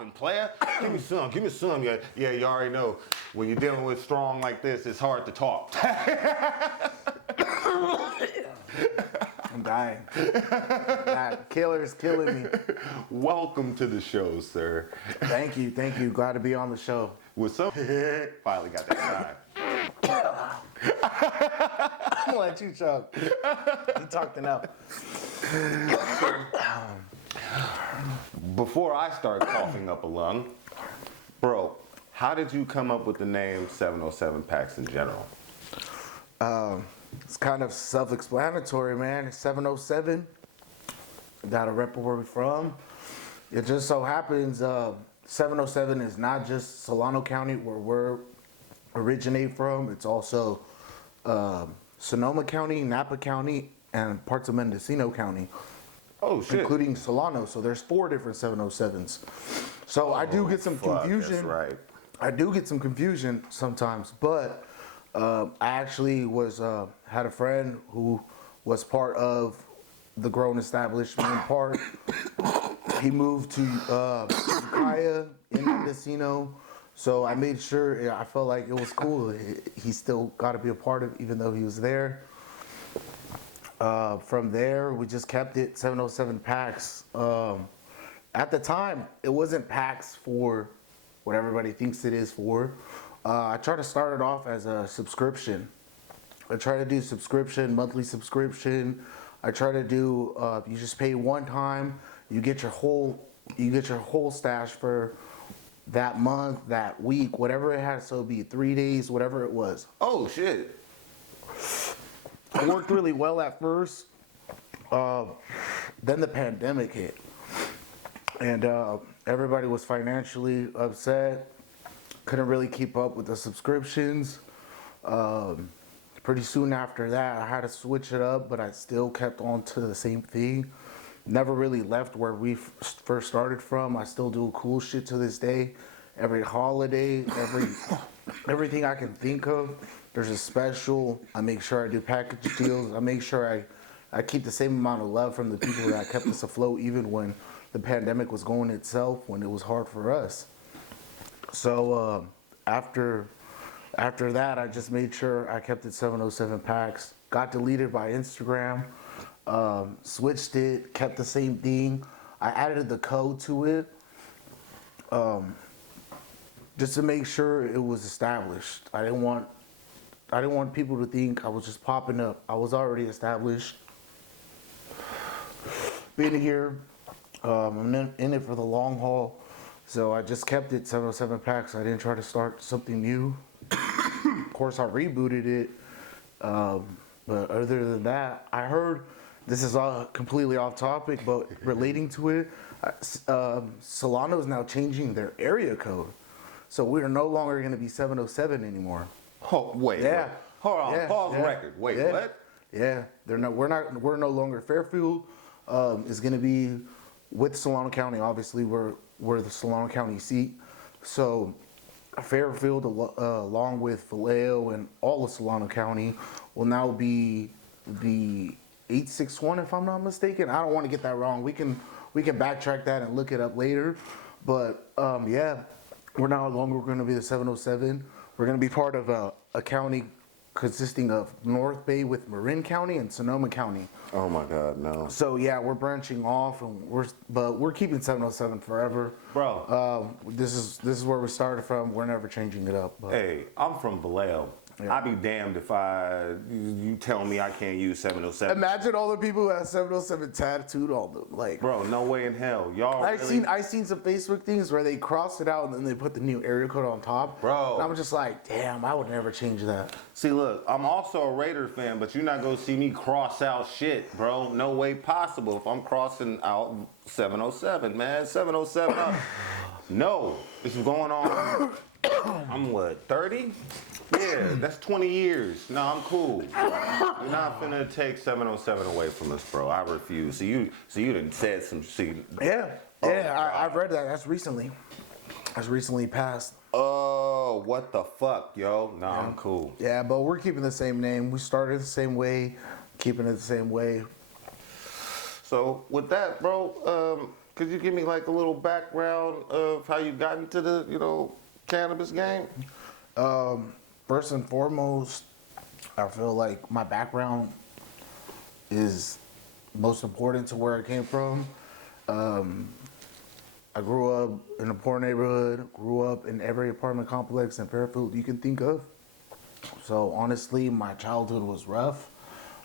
popping, player. Give me some. Yeah, you already know. When you're dealing with strong like this, it's hard to talk. I'm dying. That killer's killing me. Welcome to the show, sir. Thank you. Glad to be on the show. With some finally got that time. I'm gonna let you talk. You talked enough. Before I start coughing up a lung, bro, how did you come up with the name 707 Packs in general? It's kind of self-explanatory, man. 707. Gotta rep where we're from. It just so happens 707 is not just Solano County where we're originate from. It's also Sonoma County, Napa County, and parts of Mendocino County. Oh shit! Including Solano. So there's 4 different 707s. So I do get some confusion. That's right. I do get some confusion sometimes, but I actually had a friend who was part of the grown establishment part. He moved to Ukiah in Mendocino, so I made sure, I felt like it was cool. He still got to be a part of it, even though he was there. From there, we just kept it 707 Packs. At the time, it wasn't packs for what everybody thinks it is for. I tried to start it off as a subscription. I try to do subscription, monthly subscription. I try to do, you just pay one time, you get your whole stash for that month, that week, whatever it had, so it'd be 3 days, whatever it was. Oh shit! It worked really well at first. Then the pandemic hit, and everybody was financially upset. Couldn't really keep up with the subscriptions. Pretty soon after that, I had to switch it up, but I still kept on to the same thing. Never really left where we first started from. I still do cool shit to this day. Every holiday, everything I can think of, there's a special. I make sure I do package deals. I make sure I keep the same amount of love from the people that kept us afloat even when the pandemic was going itself, when it was hard for us. So after that, I just made sure I kept it 707 Packs. Got deleted by Instagram. Switched it, kept the same thing. I added the code to it just to make sure it was established. I didn't want people to think I was just popping up. I was already established. Been here. I'm in it for the long haul. So I just kept it 707 Packs. I didn't try to start something new. Of course, I rebooted it. But other than that, I heard, this is all completely off topic, but relating to it, Solano is now changing their area code. So we are no longer going to be 707 anymore. Oh, wait. Yeah. Wait. Hold on. Yeah. Pause Yeah. record. Wait, Yeah. what? Yeah. We're no longer Fairfield. It's going to be with Solano County. Obviously, we're the Solano County seat. So Fairfield, along with Vallejo and all of Solano County, will now be the 861, if I'm not mistaken. I don't want to get that wrong. We can backtrack that and look it up later. But yeah, we're no longer going to be the 707. We're going to be part of a county consisting of North Bay with Marin County and Sonoma County. Oh my God, no. So yeah, we're branching off, and we're keeping 707 forever, Bro. This is where we started from. We're never changing it up. But. Hey, I'm from Vallejo. Yeah. I'd be damned if you tell me I can't use 707. Imagine all the people who have 707 tattooed on them. Like, bro, no way in hell. Y'all I've seen some Facebook things where they cross it out and then they put the new area code on top. Bro. And I'm just like, damn, I would never change that. See, look, I'm also a Raider fan, but you're not gonna see me cross out shit, bro. No way possible if I'm crossing out 707, man. 707 up. No, this is going on. I'm what, 30? Yeah, that's 20 years. No, I'm cool. You're not finna take 707 away from us, bro. I refuse. So you done said some shit. Yeah, I've read that. That's recently passed. Oh, what the fuck, yo? No, I'm cool. Yeah, but we're keeping the same name. We started the same way, keeping it the same way. So with that, bro, Could you give me like a little background of how you got into the, cannabis game? First and foremost, I feel like my background is most important to where I came from. I grew up in a poor neighborhood, grew up in every apartment complex in Fairfield you can think of. So honestly, my childhood was rough.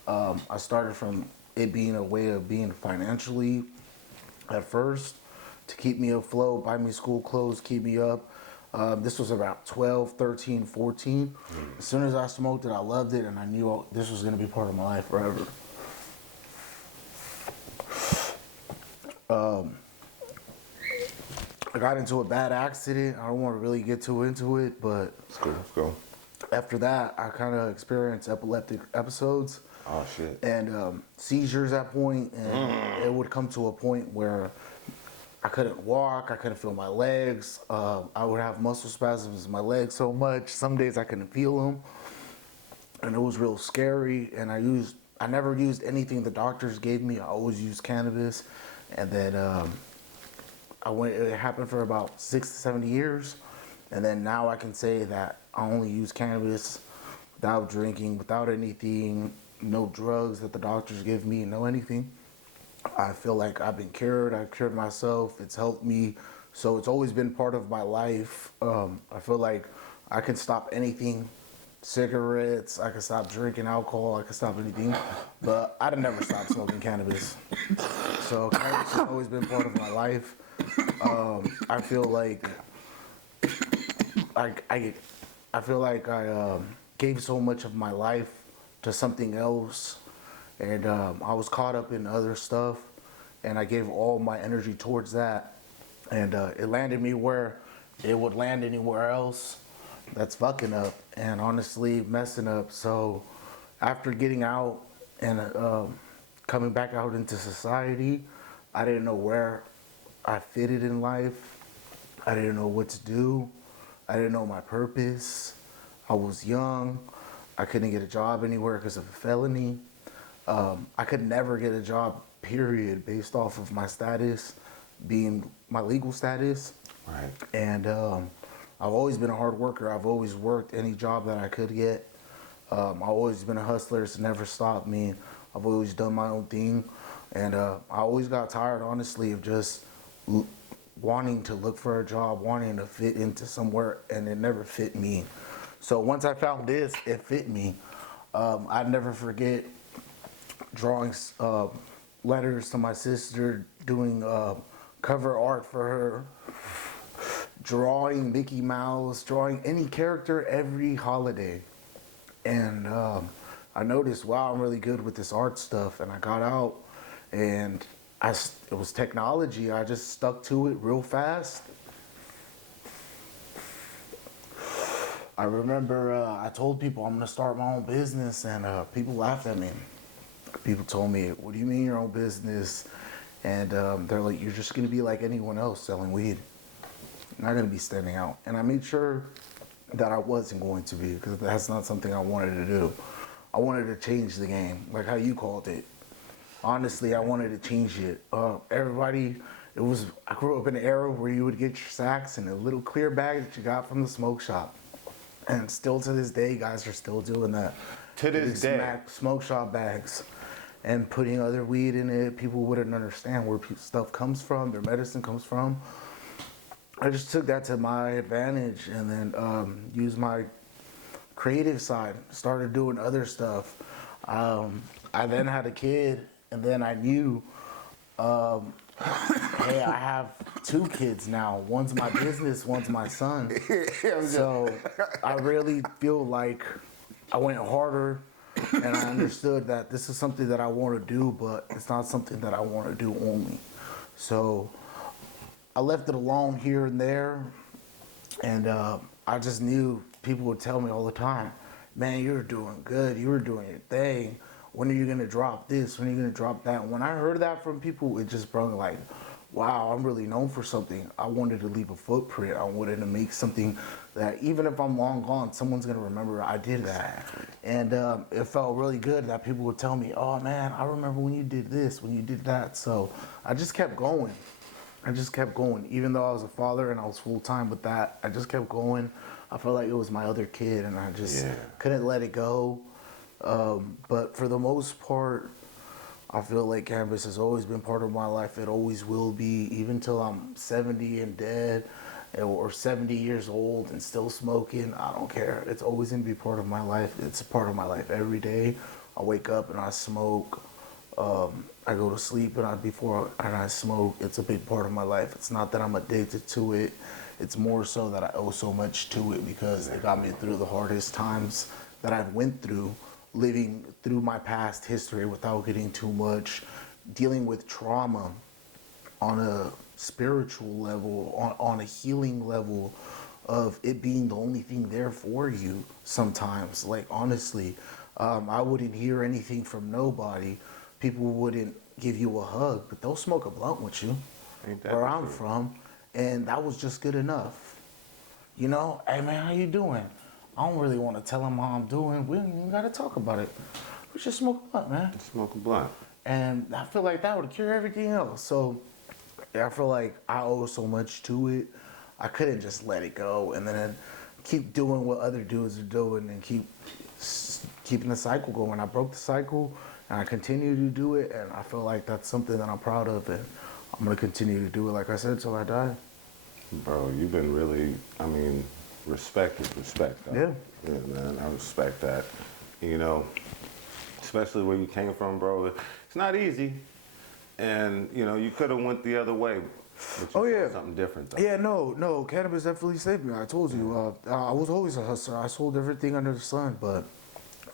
I started from it being a way of being financially at first to keep me afloat, buy me school clothes, keep me up. This was about 12, 13, 14. As soon as I smoked it, I loved it, and I knew this was going to be part of my life forever. I got into a bad accident. I don't want to really get too into it, but Let's go. after that, I kind of experienced epileptic episodes. Oh, shit. And seizures at point, and it would come to a point where I couldn't walk, I couldn't feel my legs. I would have muscle spasms in my legs so much. Some days I couldn't feel them, and it was real scary. And I never used anything the doctors gave me. I always used cannabis, and then it happened for about 6 to 7 years, and then now I can say that I only use cannabis without drinking, without anything, no drugs that the doctors give me, no anything. I feel like I've been cured. I've cured myself. It's helped me. So it's always been part of my life. I feel like I can stop anything. Cigarettes, I can stop drinking alcohol, I can stop anything. But I'd never stop smoking cannabis. So cannabis has always been part of my life. I feel like I feel like I gave so much of my life to something else, and I was caught up in other stuff, and I gave all my energy towards that, and it landed me where it would land anywhere else. That's fucking up and honestly messing up. So after getting out and coming back out into society, I didn't know where I fitted in life. I didn't know what to do. I didn't know my purpose. I was young. I couldn't get a job anywhere because of a felony. I could never get a job, period, based off of my status, being my legal status. Right. And I've always been a hard worker. I've always worked any job that I could get. I've always been a hustler. It's never stopped me. I've always done my own thing. And I always got tired, honestly, of just wanting to look for a job, wanting to fit into somewhere, and it never fit me. So once I found this, it fit me. I'd never forget drawing letters to my sister, doing cover art for her, drawing Mickey Mouse, drawing any character every holiday. And I noticed, wow, I'm really good with this art stuff. And I got out, and it was technology. I just stuck to it real fast. I remember I told people I'm gonna start my own business, and people laughed at me. People told me, "What do you mean your own business?" And they're like, "You're just gonna be like anyone else selling weed. You're not gonna be standing out." And I made sure that I wasn't going to be, because that's not something I wanted to do. I wanted to change the game, like how you called it. Honestly, I wanted to change it. I grew up in an era where you would get your sacks in a little clear bag that you got from the smoke shop. And still to this day, guys are still doing that. To this day. Smoke shop bags and putting other weed in it. People wouldn't understand where stuff comes from, their medicine comes from. I just took that to my advantage, and then used my creative side, started doing other stuff. I then had a kid, and then I knew, hey, I have 2 kids now. One's my business, one's my son. So I really feel like I went harder, and I understood that this is something that I want to do, but it's not something that I want to do only. So I left it alone here and there, and I just knew people would tell me all the time, "Man, you're doing good. You were doing your thing. When are you gonna drop this? When are you gonna drop that?" And when I heard that from people, it just brought like, wow, I'm really known for something. I wanted to leave a footprint. I wanted to make something that even if I'm long gone, someone's gonna remember I did that. And it felt really good that people would tell me, "Oh man, I remember when you did this, when you did that." So I just kept going. I just kept going. Even though I was a father and I was full time with that, I just kept going. I felt like it was my other kid, and I just couldn't let it go. But for the most part, I feel like cannabis has always been part of my life. It always will be, even till I'm 70 and dead, or 70 years old and still smoking. I don't care. It's always gonna be part of my life. It's a part of my life every day. I wake up and I smoke. I go to sleep and I smoke. It's a big part of my life. It's not that I'm addicted to it. It's more so that I owe so much to it because it got me through the hardest times that I've went through, living through my past history without getting too much, dealing with trauma on a spiritual level, on a healing level of it being the only thing there for you sometimes. Like, honestly, I wouldn't hear anything from nobody. People wouldn't give you a hug, but they'll smoke a blunt with you where I'm from, and that was just good enough. You know, hey man, how you doing? I don't really want to tell them how I'm doing. We don't even got to talk about it. We just smoke a blunt, man. Smoke a blunt. And I feel like that would cure everything else. So I feel like I owe so much to it. I couldn't just let it go and then keep doing what other dudes are doing and keeping the cycle going. I broke the cycle and I continue to do it, and I feel like that's something that I'm proud of, and I'm gonna continue to do it, like I said, till I die. Bro, you've been really, I mean, respect. Yeah. Yeah, man, I respect that. You know, especially where you came from, bro. It's not easy, and you know, you could have went the other way. But you saw something different, though. Yeah, no, cannabis definitely saved me. I told you, I was always a hustler. I sold everything under the sun, but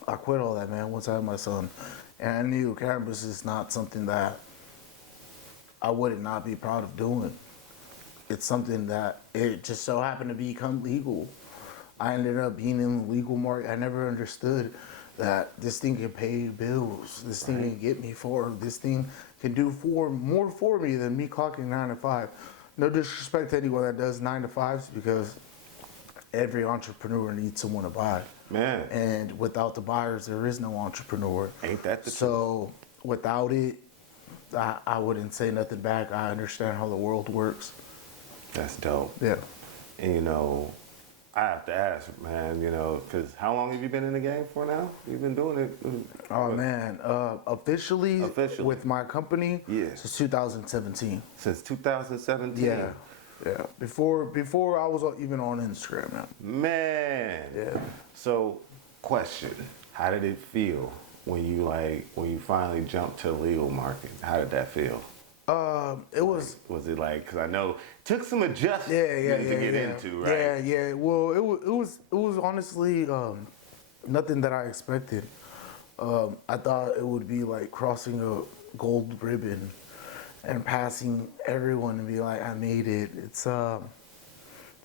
I quit all that, man, once I had my son. And I knew cannabis is not something that I would not be proud of doing. It's something that it just so happened to become legal. I ended up being in the legal market. I never understood that this thing can pay bills. This thing can get me forward. This thing can do more for me than me clocking 9 to 5. No disrespect to anyone that does 9 to 5s, because every entrepreneur needs someone to buy. Man. And without the buyers, there is no entrepreneur. Ain't that the truth? So without it, I wouldn't say nothing back. I understand how the world works. That's dope. Yeah. And you know, I have to ask, man, you know, because how long have you been in the game for now? You've been doing it? Oh, man. Officially, with my company, since 2017. Since 2017? Yeah. Yeah. Before I was even on Instagram, man. Man. Yeah. So, question. How did it feel when you finally jumped to the legal market? How did that feel? It was. Was it like? Because I know it took some adjustment to get into, right? Yeah. Well, it was honestly nothing that I expected. I thought it would be like crossing a gold ribbon and passing everyone and be like, I made it. It's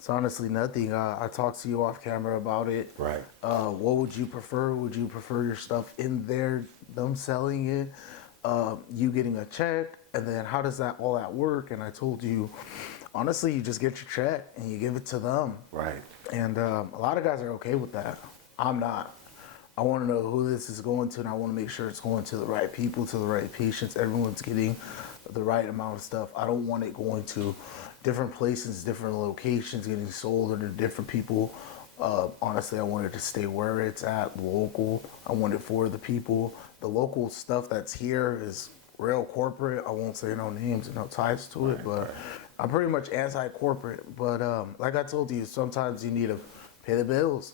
honestly nothing. I talked to you off camera about it. Right. What would you prefer? Would you prefer your stuff in there, them selling it, you getting a check, and then how does all that work? And I told you, honestly, you just get your check and you give it to them. Right. And a lot of guys are okay with that. I'm not. I want to know who this is going to, and I want to make sure it's going to the right people, to the right patients. Everyone's getting the right amount of stuff. I don't want it going to different places, different locations, getting sold under different people. Honestly, I wanted to stay where it's at, local. I want it for the people. The local stuff that's here is real corporate. I won't say no names and no ties to it, but I'm pretty much anti-corporate. But like I told you, sometimes you need to pay the bills.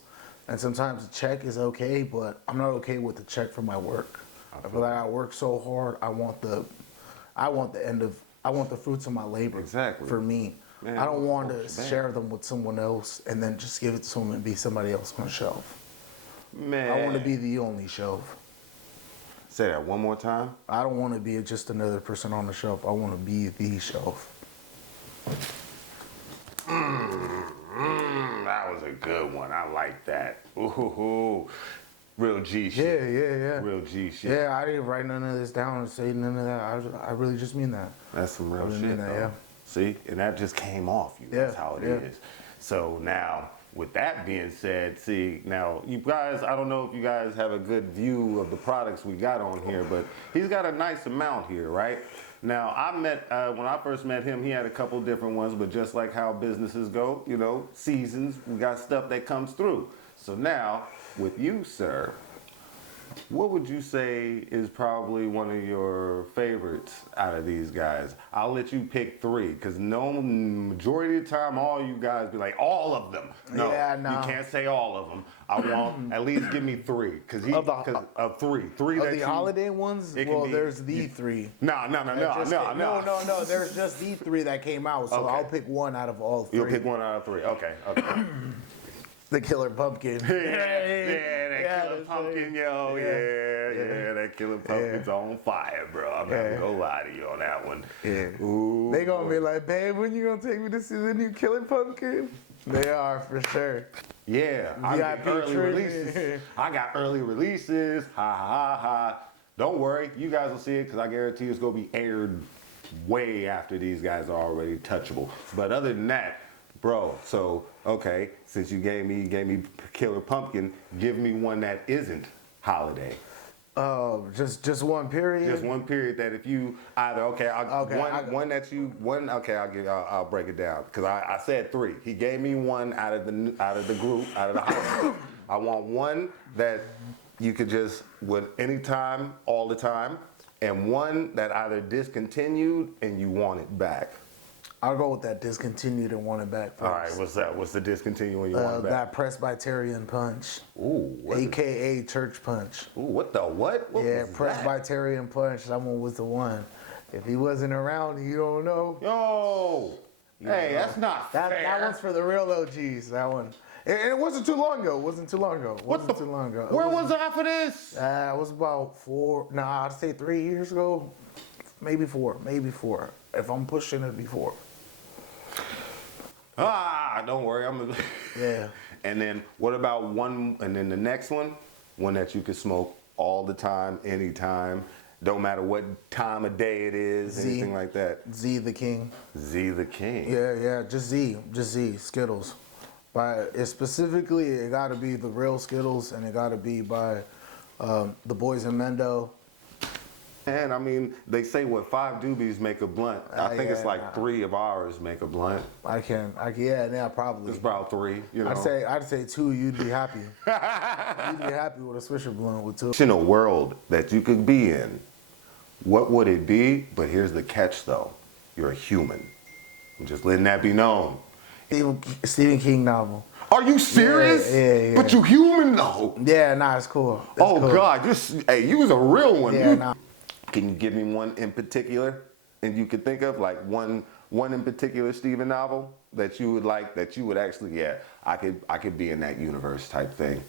And sometimes a check is okay, but I'm not okay with the check for my work. I feel like I work so hard. I want the fruits of my labor. Exactly. For me. Man, I don't want to share them with someone else and then just give it to them and be somebody else on the shelf. Man. I want to be the only shelf. Say that one more time. I don't want to be just another person on the shelf. I want to be the shelf. That was a good one. I like that. Ooh. Real G shit. Yeah. Real G shit. Yeah, I didn't write none of this down and say none of that. I really just mean that. That's some real shit, mean that, though. yeah. See? And that just came off you. That's how it is. So now, with that being said, see, now, you guys, I don't know if you guys have a good view of the products we got on here, but he's got a nice amount here, right? Now, I met, when I first met him, he had a couple different ones, but just like how businesses go, you know, seasons, we got stuff that comes through. So now, with you, sir, what would you say is probably one of your favorites out of these guys? I'll let you pick three, because no majority of the time, all you guys be like, all of them. No, Yeah, no. you can't say all of them. I want at least give me three, because of three Of that the you, holiday ones, it can well, be- there's the three. No. No. There's just the three that came out, so Okay. I'll pick one out of all three. You'll pick one out of three. Okay. The Killer Pumpkin. Yeah, that killer that's pumpkin, right. yo. Yeah, that killer pumpkin's on fire, bro. I'm not gonna go lie to you on that one. Yeah. Ooh, They gonna be like, babe, when you gonna take me to see the new Killer Pumpkin? They are, for sure. yeah, I got VIP early treatment. releases. I got early releases. Ha. Don't worry, you guys will see it because I guarantee it's gonna be aired way after these guys are already touchable. But other than that, bro, so okay, since you gave me Killer Pumpkin, give me one that isn't holiday. Just one period. Just one period that if you either I'll break it down because I said three. He gave me one out of the group out of the house. I want one that you could just with anytime, all the time, and one that either discontinued and you want it back. I'll go with that discontinued and want it back first. All right, what's that? What's the discontinued when you want it back? That Presbyterian punch. Ooh, AKA church punch. Ooh, what the what? What Yeah, was that? Presbyterian punch. That one was the one. If he wasn't around, you don't know. Yo, hey, that's not fair. That one's for the real OGs. That one. And it wasn't too long ago. Where was I for this? It was about I'd say 3 years ago. Maybe four. If I'm pushing it, before. Don't worry, Yeah. And then what about one? And then the next one that you can smoke all the time, anytime, don't matter what time of day it is, Z. anything like that. Z the King. Z the King. Yeah, just Z, Skittles. Specifically, it got to be the real Skittles, and it got to be by the Boys in Mendo. And I mean, they say what 5 doobies make a blunt. I think it's like 3 of ours make a blunt. Probably. It's about 3. You know. I'd say 2. You'd be happy. You'd be happy with a Swisher blunt with 2. In a world that you could be in, what would it be? But here's the catch, though. You're a human. I'm just letting that be known. Stephen King novel. Are you serious? Yeah. But you human though. Yeah, it's cool. That's cool. God, you was a real one. Yeah, Can you give me one in particular, and you could think of like one in particular Stephen novel that you would like, that you would actually, I could be in that universe type thing.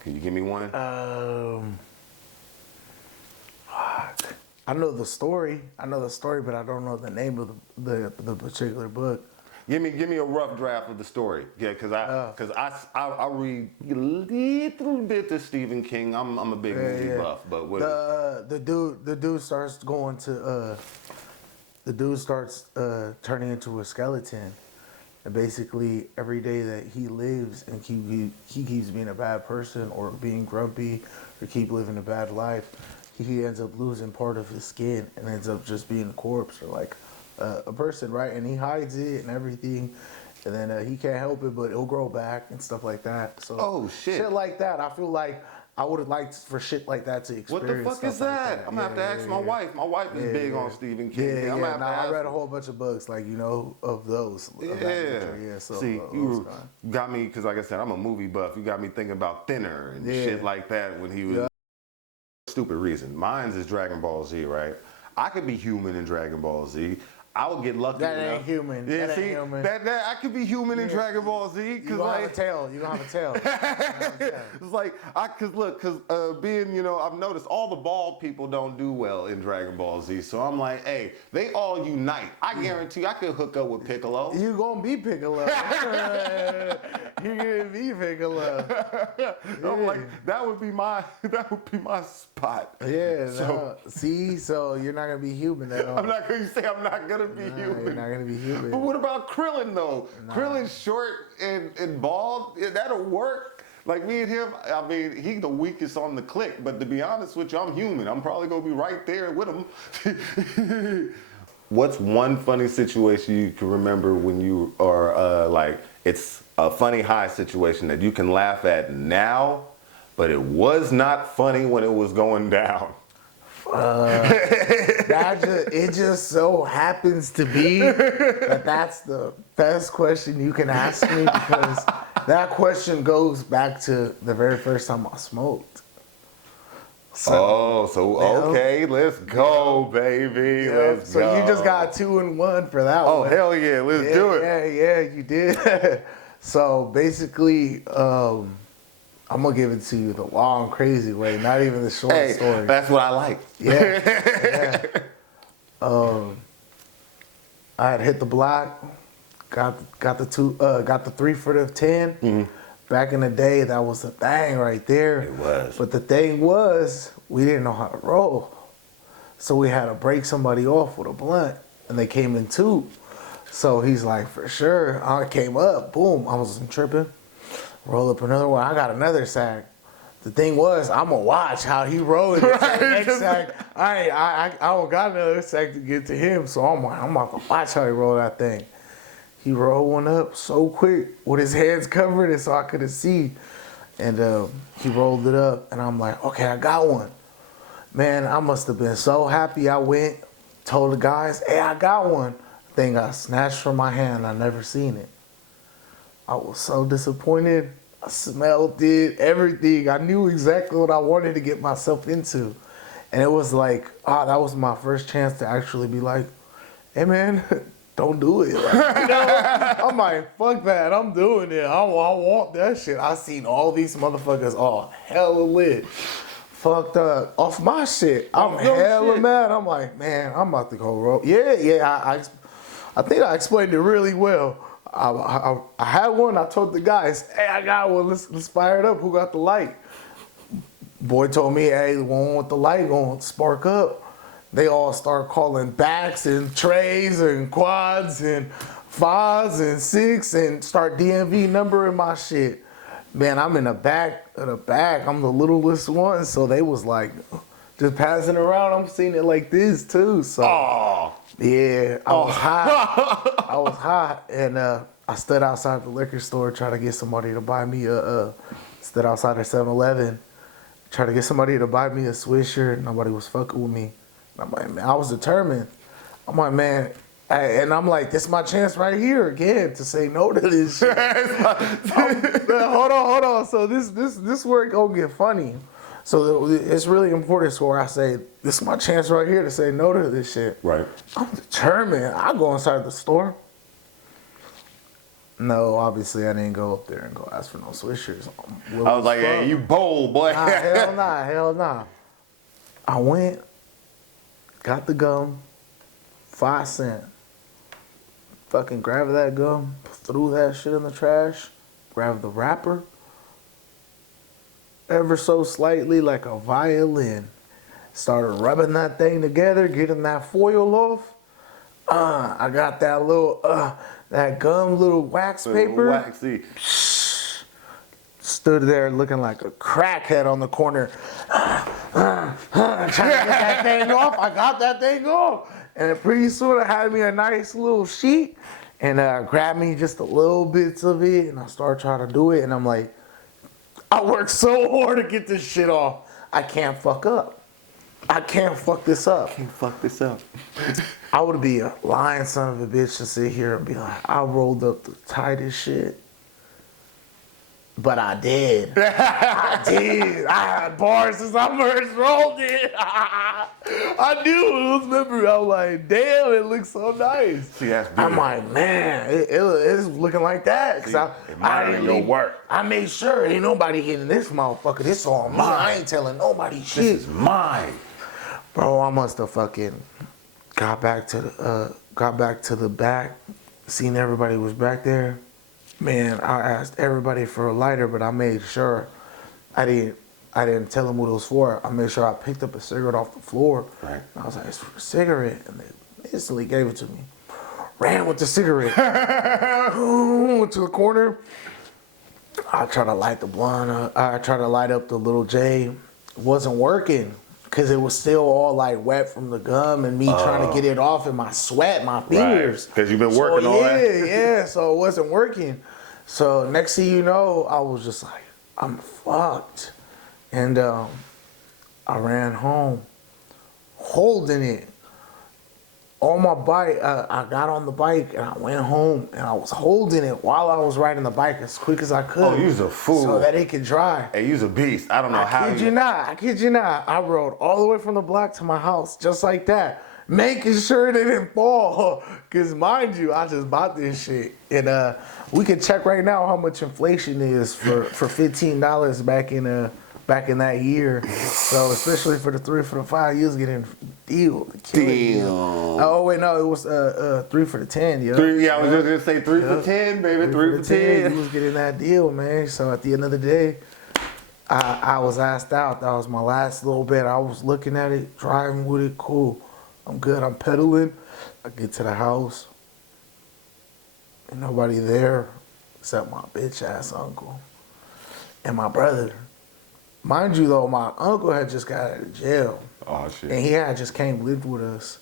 Can you give me one? I know the story, but I don't know the name of the particular book. Give me a rough draft of the story. Yeah, because I read a little bit of Stephen King. I'm a big movie buff, but what? The dude starts turning into a skeleton, and basically every day that he lives and he keeps being a bad person or being grumpy or keep living a bad life, he ends up losing part of his skin and ends up just being a corpse or like a person, right? And he hides it and everything, and then he can't help it, but it'll grow back and stuff like that. So shit like that. I feel like I would have liked for shit like that to experience. What the fuck is that? I'm gonna have to ask my wife. My wife is big on Stephen King. I read a whole bunch of books, like of those. So see, you got me because, like I said, I'm a movie buff. You got me thinking about Thinner and shit like that when he was. Yeah. Stupid reason. Mine's is Dragon Ball Z, right? I could be human in Dragon Ball Z. I would get lucky. That ain't human. Yeah, that see, ain't human. That I could be human in Dragon Ball Z. You gonna have a tail. You gonna have a tail. It's like being, I've noticed all the bald people don't do well in Dragon Ball Z. So I'm like, hey, they all unite. I guarantee I could hook up with Piccolo. You gonna be Piccolo. You're gonna be Piccolo. I'm like, that would be my spot. Yeah. So you're not gonna be human at all. I'm not gonna be human. You're not gonna be human. But what about Krillin though? Krillin's short and bald. That'll work. Like me and him, I mean, he the weakest on the clique, but to be honest with you, I'm human. I'm probably gonna be right there with him. What's one funny situation you can remember when you are like, it's a funny high situation that you can laugh at now, but it was not funny when it was going down? It just so happens to be that that's the best question you can ask me, because that question goes back to the very first time I smoked. Okay, let's go, baby. Let's so go. You just got 2 and 1 for that one. Oh, hell yeah, let's do it. Yeah, you did. So basically, I'm gonna give it to you the long, crazy way, not even the short story. That's what I like. Yeah. I had hit the block, got the 3 for the 10. Mm-hmm. Back in the day, that was the thing right there. It was. But the thing was, we didn't know how to roll, so we had to break somebody off with a blunt, and they came in 2. So he's like, for sure. I came up, boom. I wasn't tripping. Roll up another one. I got another sack. The thing was, I'm gonna watch how he rolled it. Right. The next sack, I don't got another sack to get to him, so I'm about to watch how he rolled that thing. He rolled one up so quick with his hands covered, and so I couldn't see. And he rolled it up, and I'm like, okay, I got one. Man, I must have been so happy. I went, told the guys, hey, I got one. Thing got snatched from my hand. I never seen it. I was so disappointed. I smelled it, everything. I knew exactly what I wanted to get myself into. And it was like, that was my first chance to actually be like, hey man, don't do it. Like, you know? I'm like, fuck that, I'm doing it. I want that shit. I seen all these motherfuckers all hella lit, fucked up off my shit. I'm hella mad. I'm like, man, I'm about to go roll. Yeah, I think I explained it really well. I had one. I told the guys, hey, I got one. Let's fire it up. Who got the light? Boy told me, hey, the one with the light gonna spark up. They all start calling backs and trays and quads and 5s and 6 and start DMV numbering my shit. Man, I'm in the back of the back. I'm the littlest one, so they was like just passing around. I'm seeing it like this too. So yeah, I was hot. And I stood outside the liquor store trying to get somebody to buy me stood outside the 7-Eleven, trying to get somebody to buy me a Swisher. Nobody was fucking with me. I'm like, man, I was determined. I'm like, man, and I'm like, this is my chance right here again to say no to this shit. Hold on. So this where it gonna get funny. So it's really important. So where I say, this is my chance right here to say no to this shit. Right. I'm determined. I go inside the store. No, obviously I didn't go up there and go ask for no Swishers. I was like, hey, you bold, boy. Hell nah. I went, got the gum, 5 cents. Fucking grabbed that gum, threw that shit in the trash, grabbed the wrapper, ever so slightly like a violin. Started rubbing that thing together, getting that foil off. I got that little, that gum little wax paper. Waxy. Stood there looking like a crackhead on the corner. Trying to get that thing off. I got that thing off. And it pretty soon I had me a nice little sheet and grabbed me just a little bits of it. And I started trying to do it. And I'm like, I worked so hard to get this shit off. I can't fuck up. I can't fuck this up. I would be a lying son of a bitch to sit here and be like, I rolled up the tightest shit. But I did. I had bars since I first rolled it. I knew. Remember, I was like, damn, it looks so nice. See, that's I'm like, man, it's looking like that. Cause I didn't your work. I made sure ain't nobody hitting this motherfucker. This all mine. I ain't telling nobody shit. This is mine. Bro, I must have fucking got back to the back, seen everybody was back there. Man, I asked everybody for a lighter, but I made sure I didn't tell them what it was for. I made sure I picked up a cigarette off the floor. Right. And I was like, it's for a cigarette. And they instantly gave it to me. Ran with the cigarette. Went to the corner. I try to light the blunt up. I try to light up the little J. It wasn't working because it was still all like wet from the gum and me trying to get it off in my sweat, my fingers. Because you've been working all that. Yeah. So it wasn't working. So next thing you know, I was just like, I'm fucked. And I ran home holding it. On my bike, I got on the bike and I went home and I was holding it while I was riding the bike as quick as I could. Oh, you's a fool. So that it could dry. Hey, you's a beast. I don't know how I kid you not. I rode all the way from the block to my house just like that, making sure it didn't fall. Because mind you, I just bought this shit. And we can check right now how much inflation is for $15 back in that year. So especially for the 3 for the 5, you was getting deal. Oh wait, no, it was 3 for the 10, yo. I was just gonna say 3 for 10, baby. 3 for 10. You was getting that deal, man. So at the end of the day, I was asked out. That was my last little bit. I was looking at it, driving with it, cool. I'm good. I'm pedaling. I get to the house, and nobody there except my bitch ass uncle and my brother. Mind you, though, my uncle had just got out of jail. Oh, shit. And he had just came lived with us.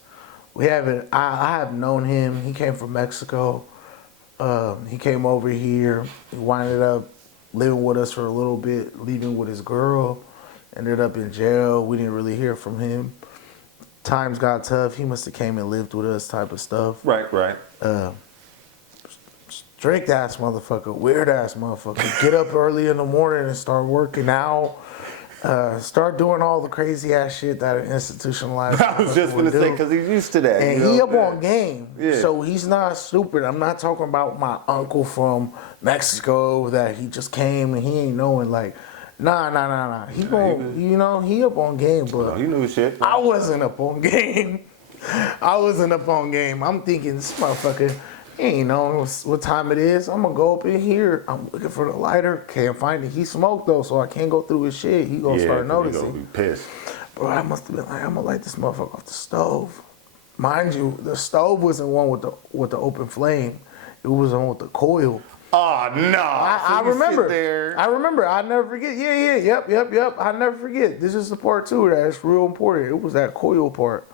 I have known him. He came from Mexico. He came over here. He winded up living with us for a little bit, leaving with his girl. Ended up in jail. We didn't really hear from him. Times got tough. He must have came and lived with us type of stuff. Right. Strict ass motherfucker, weird ass motherfucker. Get up early in the morning and start working out. Start doing all the crazy ass shit that an institutionalized. I was just gonna say because he's used to that. And he up on game, Yeah. so he's not stupid. I'm not talking about my uncle from Mexico that he just came and he ain't knowing like, nah. He he up on game, but he knew his shit. I wasn't up on game. I'm thinking this motherfucker. He ain't knowing what time it is. I'm gonna go up in here. I'm looking for the lighter. Can't find it. He smoked though, so I can't go through his shit. He gonna start noticing. He gonna be pissed. Bro, I must have been like, I'm gonna light this motherfucker off the stove. Mind you, the stove wasn't one with the open flame. It was the one with the coil. Oh no! I remember. I remember. I never forget. Yeah. Yep. I never forget. This is the part too that's real important. It was that coil part,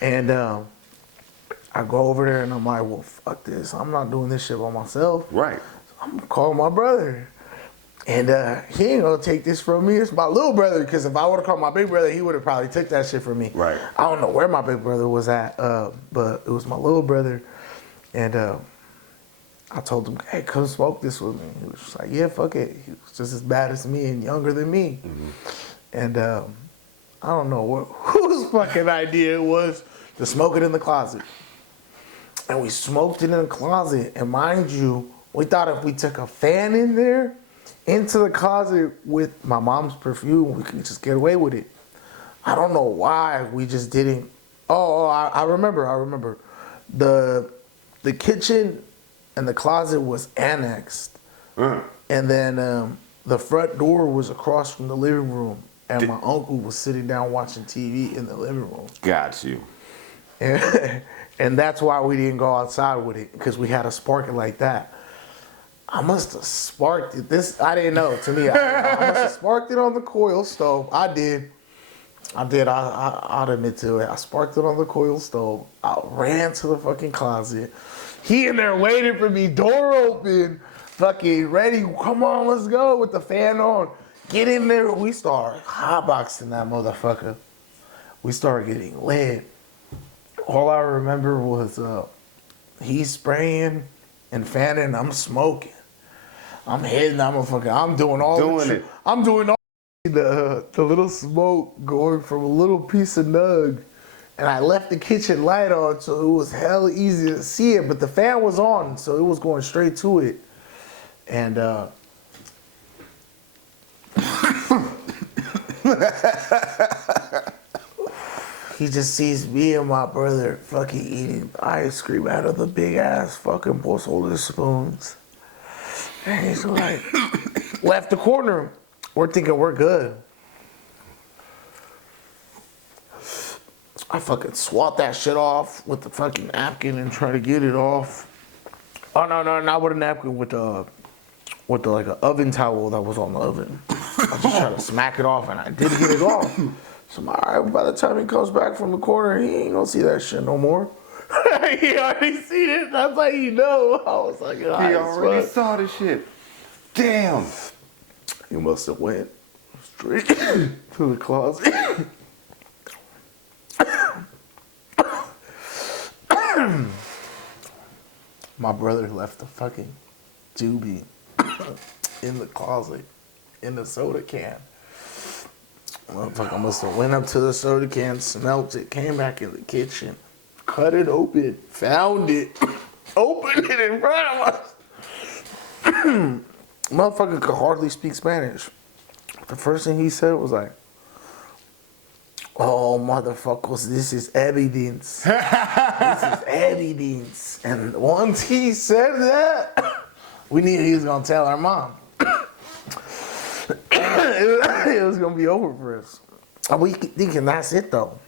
and I go over there and I'm like, well, fuck this. I'm not doing this shit by myself. Right. I'm gonna call my brother. And he ain't gonna take this from me. It's my little brother, because if I would have called my big brother, he would have probably took that shit from me. Right. I don't know where my big brother was at, but it was my little brother. And I told him, hey, come smoke this with me. He was just like, yeah, fuck it. He was just as bad as me and younger than me. Mm-hmm. And I don't know whose fucking idea it was to smoke it in the closet. And we smoked it in the closet. And mind you, we thought if we took a fan in there, into the closet with my mom's perfume, we could just get away with it. I don't know why we just didn't. I remember. The kitchen and the closet was annexed. And then the front door was across from the living room. And my uncle was sitting down watching TV in the living room. Got you. And that's why we didn't go outside with it, because we had to spark it like that. I must have sparked it. I didn't know. To me, I must have sparked it on the coil stove. I did. I'll admit to it. I sparked it on the coil stove. I ran to the fucking closet. He in there waiting for me, door open, fucking ready. Come on, let's go with the fan on. Get in there. We start hotboxing that motherfucker. We started getting lit. All I remember was he's spraying and fanning. I'm smoking. I'm hitting that motherfucker. I'm doing the little smoke going from a little piece of nug. And I left the kitchen light on, so it was hella easy to see it. But the fan was on, so it was going straight to it. And he just sees me and my brother fucking eating ice cream out of the big ass fucking porcelain spoons. And he's like, left the corner. We're thinking we're good. I fucking swat that shit off with the fucking napkin and try to get it off. Oh no, not with a napkin, with with like an oven towel that was on the oven. I just tried to smack it off, and I did get it off. So I'm like, all right, by the time he comes back from the corner, he ain't gonna see that shit no more. He already seen it. That's how you know. I was like, He already saw the shit. Damn. He must have went straight to the closet. My brother left the fucking doobie in the closet in the soda can. Motherfucker must have went up to the soda can, smelt it, came back in the kitchen, cut it open, found it, opened it in front of us. Motherfucker could hardly speak Spanish. The first thing he said was like, "Oh, motherfuckers, this is evidence. This is evidence." And once he said that, we knew he was gonna tell our mom. It was gonna be over for us. We thinking that's it though.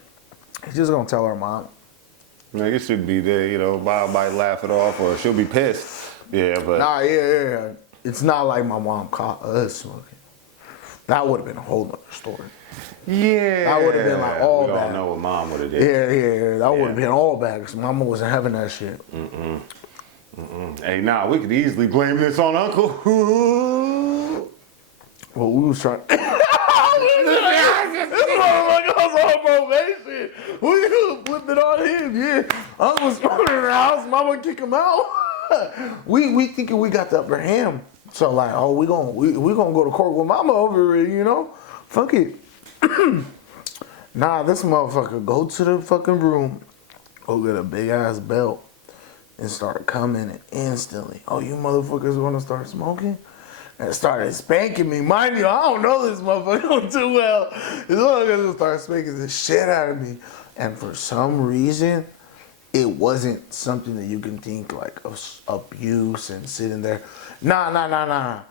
He's just gonna tell our mom. Man, you should be there, you know. Bob might laugh it off, or she'll be pissed. Yeah, but Nah, yeah. It's not like my mom caught us smoking. That would have been a whole nother story. yeah, That would have been like all we all bad. know what mom would have did. Yeah. That would have been all bad because mama wasn't having that shit. Hey, nah, we could easily blame this on Uncle. Well, we was trying. This motherfucker was on probation. We could have flipped it on him, yeah. Uncle was smoking in the house, mama kick him out. we thinking we got the upper hand. So like, oh, we gonna go to court with mama over it, you know? Fuck it. Nah, this motherfucker go to the fucking room, go get a big ass belt, and start coming and instantly, oh, you motherfuckers wanna start smoking? And started spanking me. Mind you, I don't know this motherfucker too well. This motherfucker started spanking the shit out of me. And for some reason, it wasn't something that you can think like of abuse and sitting there. Nah.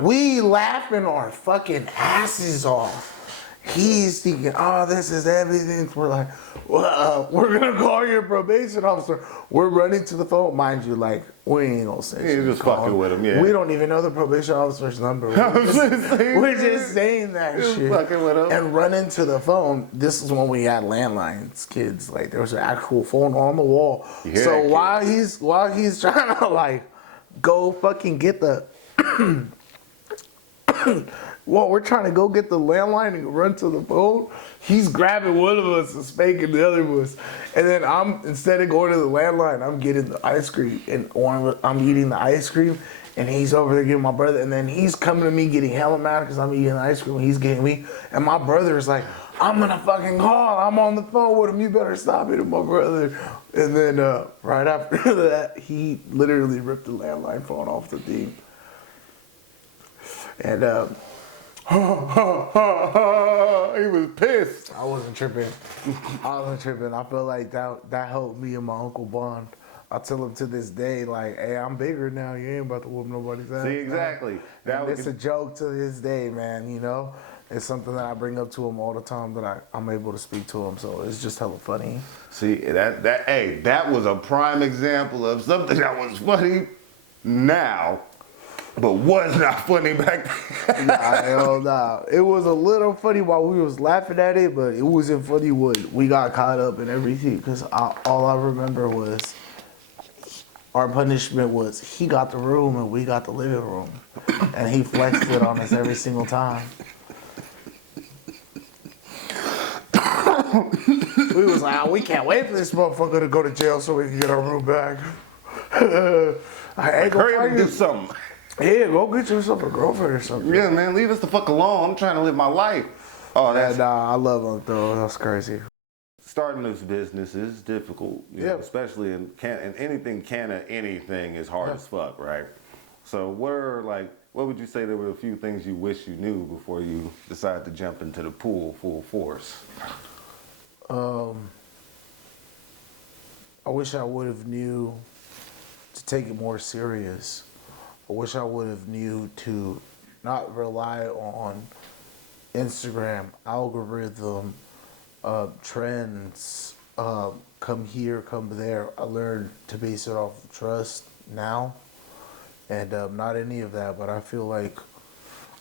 We laughing our fucking asses off. He's thinking, oh, this is evidence. We're like, well, we're gonna call your probation officer. We're running to the phone. Mind you, like, we ain't gonna say shit. You're just fucking with him, yeah. We don't even know the probation officer's number. We're just saying that shit. Fucking with him. And running to the phone. This is when we had landlines, kids. Like, there was an actual phone on the wall. Yeah, So kids. while he's trying to, like, go fucking get the... Well, we're trying to go get the landline and run to the phone. He's grabbing one of us and spanking the other of us. And then instead of going to the landline, I'm getting the ice cream. And I'm eating the ice cream. And he's over there getting my brother. And then he's coming to me getting hella mad because I'm eating the ice cream. And he's getting me. And my brother is like, I'm going to fucking call. I'm on the phone with him. You better stop it, my brother. And then right after that, he literally ripped the landline phone off the thing. And... he was pissed. I wasn't tripping. I feel like that helped me and my uncle bond. I tell him to this day, like, hey, I'm bigger now. You ain't about to whoop nobody's ass. See, exactly. It's a joke to this day, man, you know? It's something that I bring up to him all the time that I'm able to speak to him. So it's just hella funny. See, that was a prime example of something that was funny now, but was not funny back then. Nah. It was a little funny while we was laughing at it, but it wasn't funny when we got caught up in everything. Because all I remember was our punishment was he got the room and we got the living room. And he flexed it on us every single time. We was like, we can't wait for this motherfucker to go to jail so we can get our room back. Hurry up and do something. Yeah, go get yourself a girlfriend or something. Yeah, man, leave us the fuck alone. I'm trying to live my life. Oh, that's... Nah, I love him though. That's crazy. Starting this business is difficult, you know, especially in anything is hard as fuck, right? So what would you say there were a few things you wish you knew before you decided to jump into the pool full force? I wish I would have knew to take it more serious. I wish I would have knew to not rely on Instagram algorithm, trends, come here, come there. I learned to base it off of trust now. and not any of that. But I feel like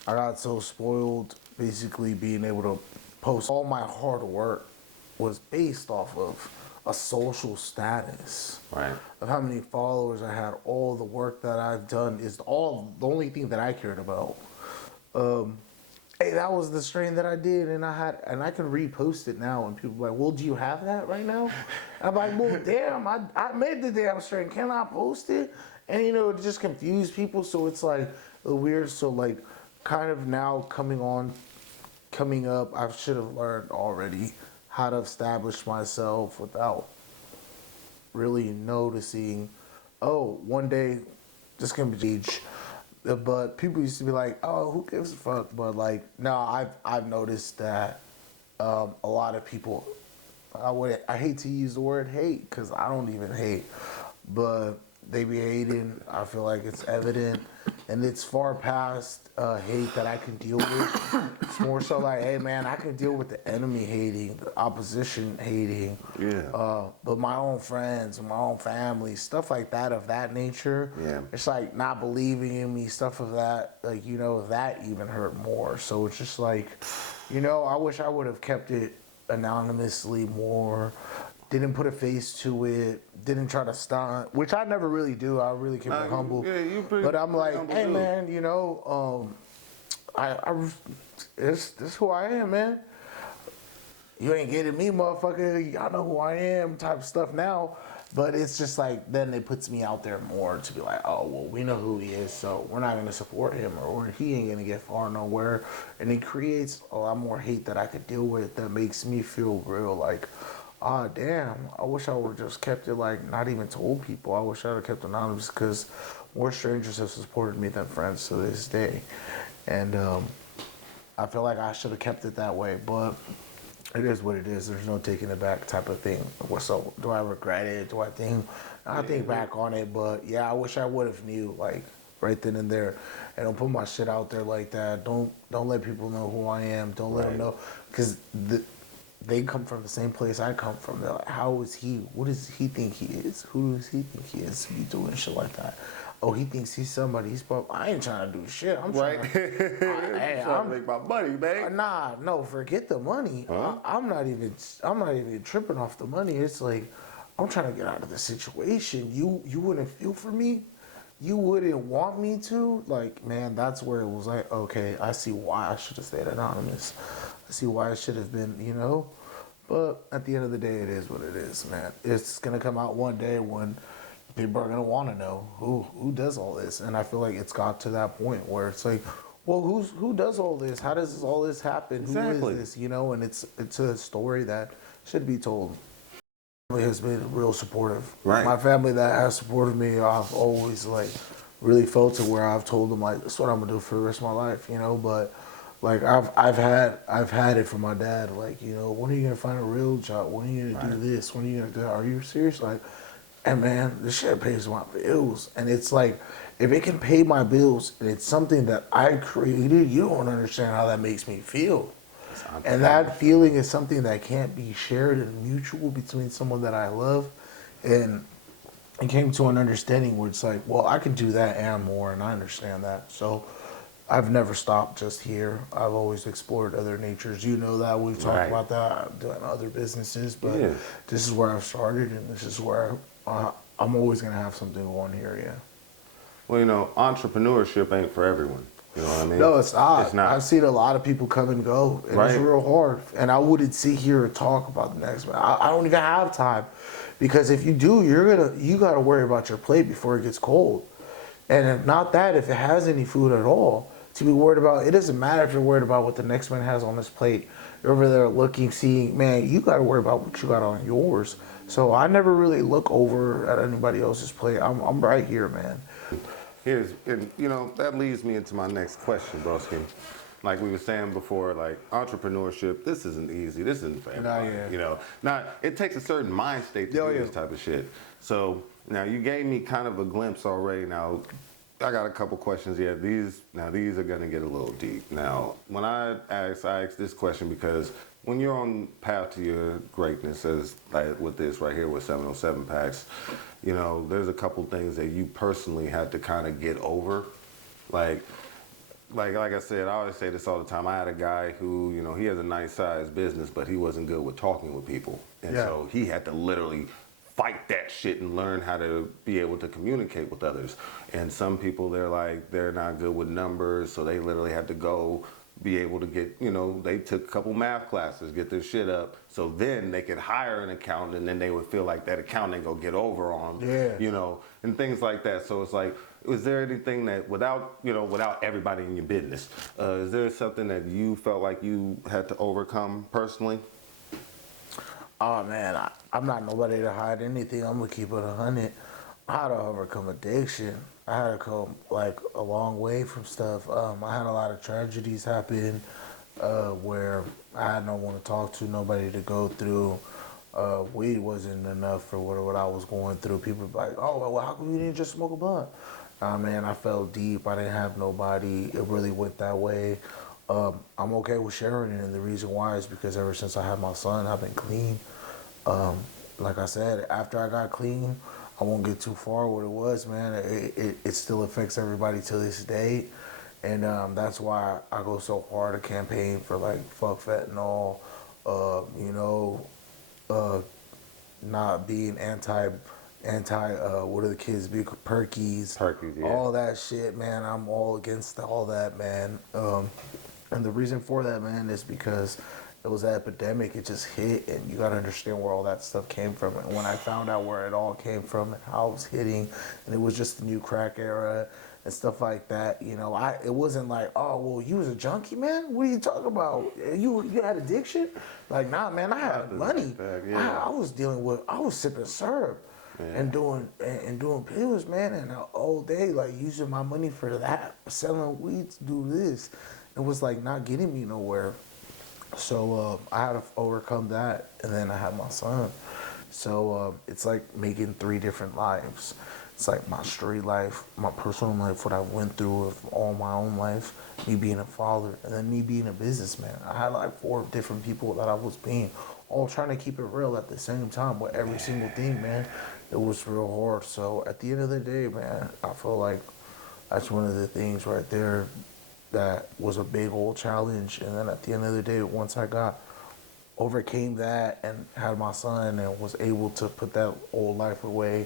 I got so spoiled, basically being able to post all my hard work was based off of a social status Right. of how many followers I had. All the work that I've done is all the only thing that I cared about. Hey, that was the strain that I did, and I can repost it now, and people are like, well, do you have that right now? I'm like, well, damn, I made the damn strain. Can I post it? And it just confused people. So it's like weird. So like, kind of now coming up, I should have learned already how to establish myself without really noticing. Oh, one day, this can be age. But people used to be like, "Oh, who gives a fuck?" But like, no, I've noticed that a lot of people. I hate to use the word hate because I don't even hate, but they be hating. I feel like it's evident, and it's far past hate that I can deal with. It's more so like, hey man, I can deal with the enemy hating, the opposition hating, Yeah. but my own friends, my own family, stuff like that of that nature. Yeah. It's like not believing in me, stuff of that, like that even hurt more. So it's just like, I wish I would have kept it anonymously more. Didn't put a face to it. Didn't try to stunt, which I never really do. I really keep it humble. Yeah, you pretty. But I'm like, humble hey dude. man, this who I am, man. You ain't getting me, motherfucker. Y'all know who I am, type of stuff now. But it's just like, then it puts me out there more to be like, oh, well, we know who he is, so we're not going to support him, or he ain't going to get far nowhere. And it creates a lot more hate that I could deal with that makes me feel real like, ah, damn, I wish I would have just kept it like, not even told people. I wish I would have kept it anonymous because more strangers have supported me than friends to this day. And I feel like I should have kept it that way, but it is what it is. There's no taking it back type of thing. So do I regret it? Do I think? I think back on it, but yeah, I wish I would have knew like right then and there, and don't put my shit out there like that. Don't let people know who I am. Don't let them know because they come from the same place I come from. They're like, how is he? What does he think he is? Who does he think he is to be doing shit like that? Oh, he thinks he's somebody. I ain't trying to do shit. I'm trying Hey, I'm trying to make my money, man. Nah, no, forget the money. Huh? I'm not even tripping off the money. It's like I'm trying to get out of the situation. You wouldn't feel for me. You wouldn't want me to. Like, man, that's where it was like, okay, I see why I should have stayed anonymous. I see why I should have been, But at the end of the day, it is what it is, man. It's gonna come out one day when people are gonna want to know who does all this, and I feel like it's got to that point where it's like, well, who does all this? How does all this happen? Exactly. Who is this? And it's a story that should be told. My family has been real supportive. Right. My family that has supported me, I've always like really felt it where I've told them like, that's what I'm gonna do for the rest of my life, But like I've had it from my dad, like, when are you gonna find a real job? When are you gonna do this? When are you gonna do that? Are you serious? Like, and man, this shit pays my bills. And it's like, if it can pay my bills and it's something that I created, you don't understand how that makes me feel. And that feeling is something that can't be shared and mutual between someone that I love. And I came to an understanding where it's like, well, I can do that and more, and I understand that. So I've never stopped just here. I've always explored other natures. You know that. We've talked about that, doing other businesses, but this is where I've started, and this is where I'm always going to have something going here, yeah. Well, entrepreneurship ain't for everyone. You know what I mean? No, it's not. It's not. I've seen a lot of people come and go, and it's real hard. And I wouldn't sit here and talk about the next one. I don't even have time, because if you do, you got to worry about your plate before it gets cold. And if not that, if it has any food at all, to be worried about, it doesn't matter if you're worried about what the next man has on his plate. You're over there looking, seeing, man, you got to worry about what you got on yours. So I never really look over at anybody else's plate. I'm right here, man. That leads me into my next question, broski. Like we were saying before, like entrepreneurship, this isn't easy. This isn't for everybody. It takes a certain mind state to do this type of shit. So now you gave me kind of a glimpse already. Now, I got a couple questions. Yeah, these are gonna get a little deep. Now, when I ask this question because when you're on path to your greatness, as like with this right here with 707 packs, you know, there's a couple things that you personally had to kind of get over, like. Like I said, I always say this all the time. I had a guy who, you know, he has a nice sized business, but he wasn't good with talking with people, and Yeah. so he had to literally fight that shit and learn how to be able to communicate with others. And some people, they're not good with numbers, so they literally had to go be able to get, you know, they took a couple math classes, get their shit up, so then they could hire an accountant, and then they would feel like that accountant go get over on them, Yeah. you know, and things like that. So it's like, is there anything that without everybody in your business, is there something that you felt like you had to overcome personally? Oh man, I'm not nobody to hide anything. I'm gonna keep it 100. I had to overcome addiction. I had to come like a long way from stuff. I had a lot of tragedies happen where I had no one to talk to, nobody to go through. Weed wasn't enough for what I was going through. People be like, "Oh, well, how come you didn't just smoke a blunt?" Man, I fell deep. I didn't have nobody. It really went that way. I'm okay with sharing it, and the reason why is because ever since I had my son, I've been clean. Like I said, after I got clean, I won't get too far what it was, man. It still affects everybody to this day. And that's why I go so hard to campaign for like fuck fentanyl, you know, not being anti what are the kids be, perkies, Yeah. all that shit, man. I'm all against all that, man. And the reason for that, man, is because it was an epidemic. It just hit, and you gotta understand where all that stuff came from. And when I found out where it all came from and how it was hitting, and it was just the new crack era and stuff like that, you know, it wasn't like, oh, well, you was a junkie, man. What are you talking about? You had addiction? Like, nah, man, I had money. Yeah. I was sipping syrup. And doing pills, man, and all day like using my money for that, selling weed to do this. It was like not getting me nowhere. So I had to overcome that, and then I had my son. So it's like making 3 different lives. It's like my street life, my personal life, what I went through with all my own life, me being a father, and then me being a businessman. I had like 4 different people that I was being, all trying to keep it real at the same time with every single thing, man. It was real hard. So at the end of the day, man, I feel like that's one of the things right there that was a big old challenge. And then at the end of the day, once I overcame that and had my son and was able to put that old life away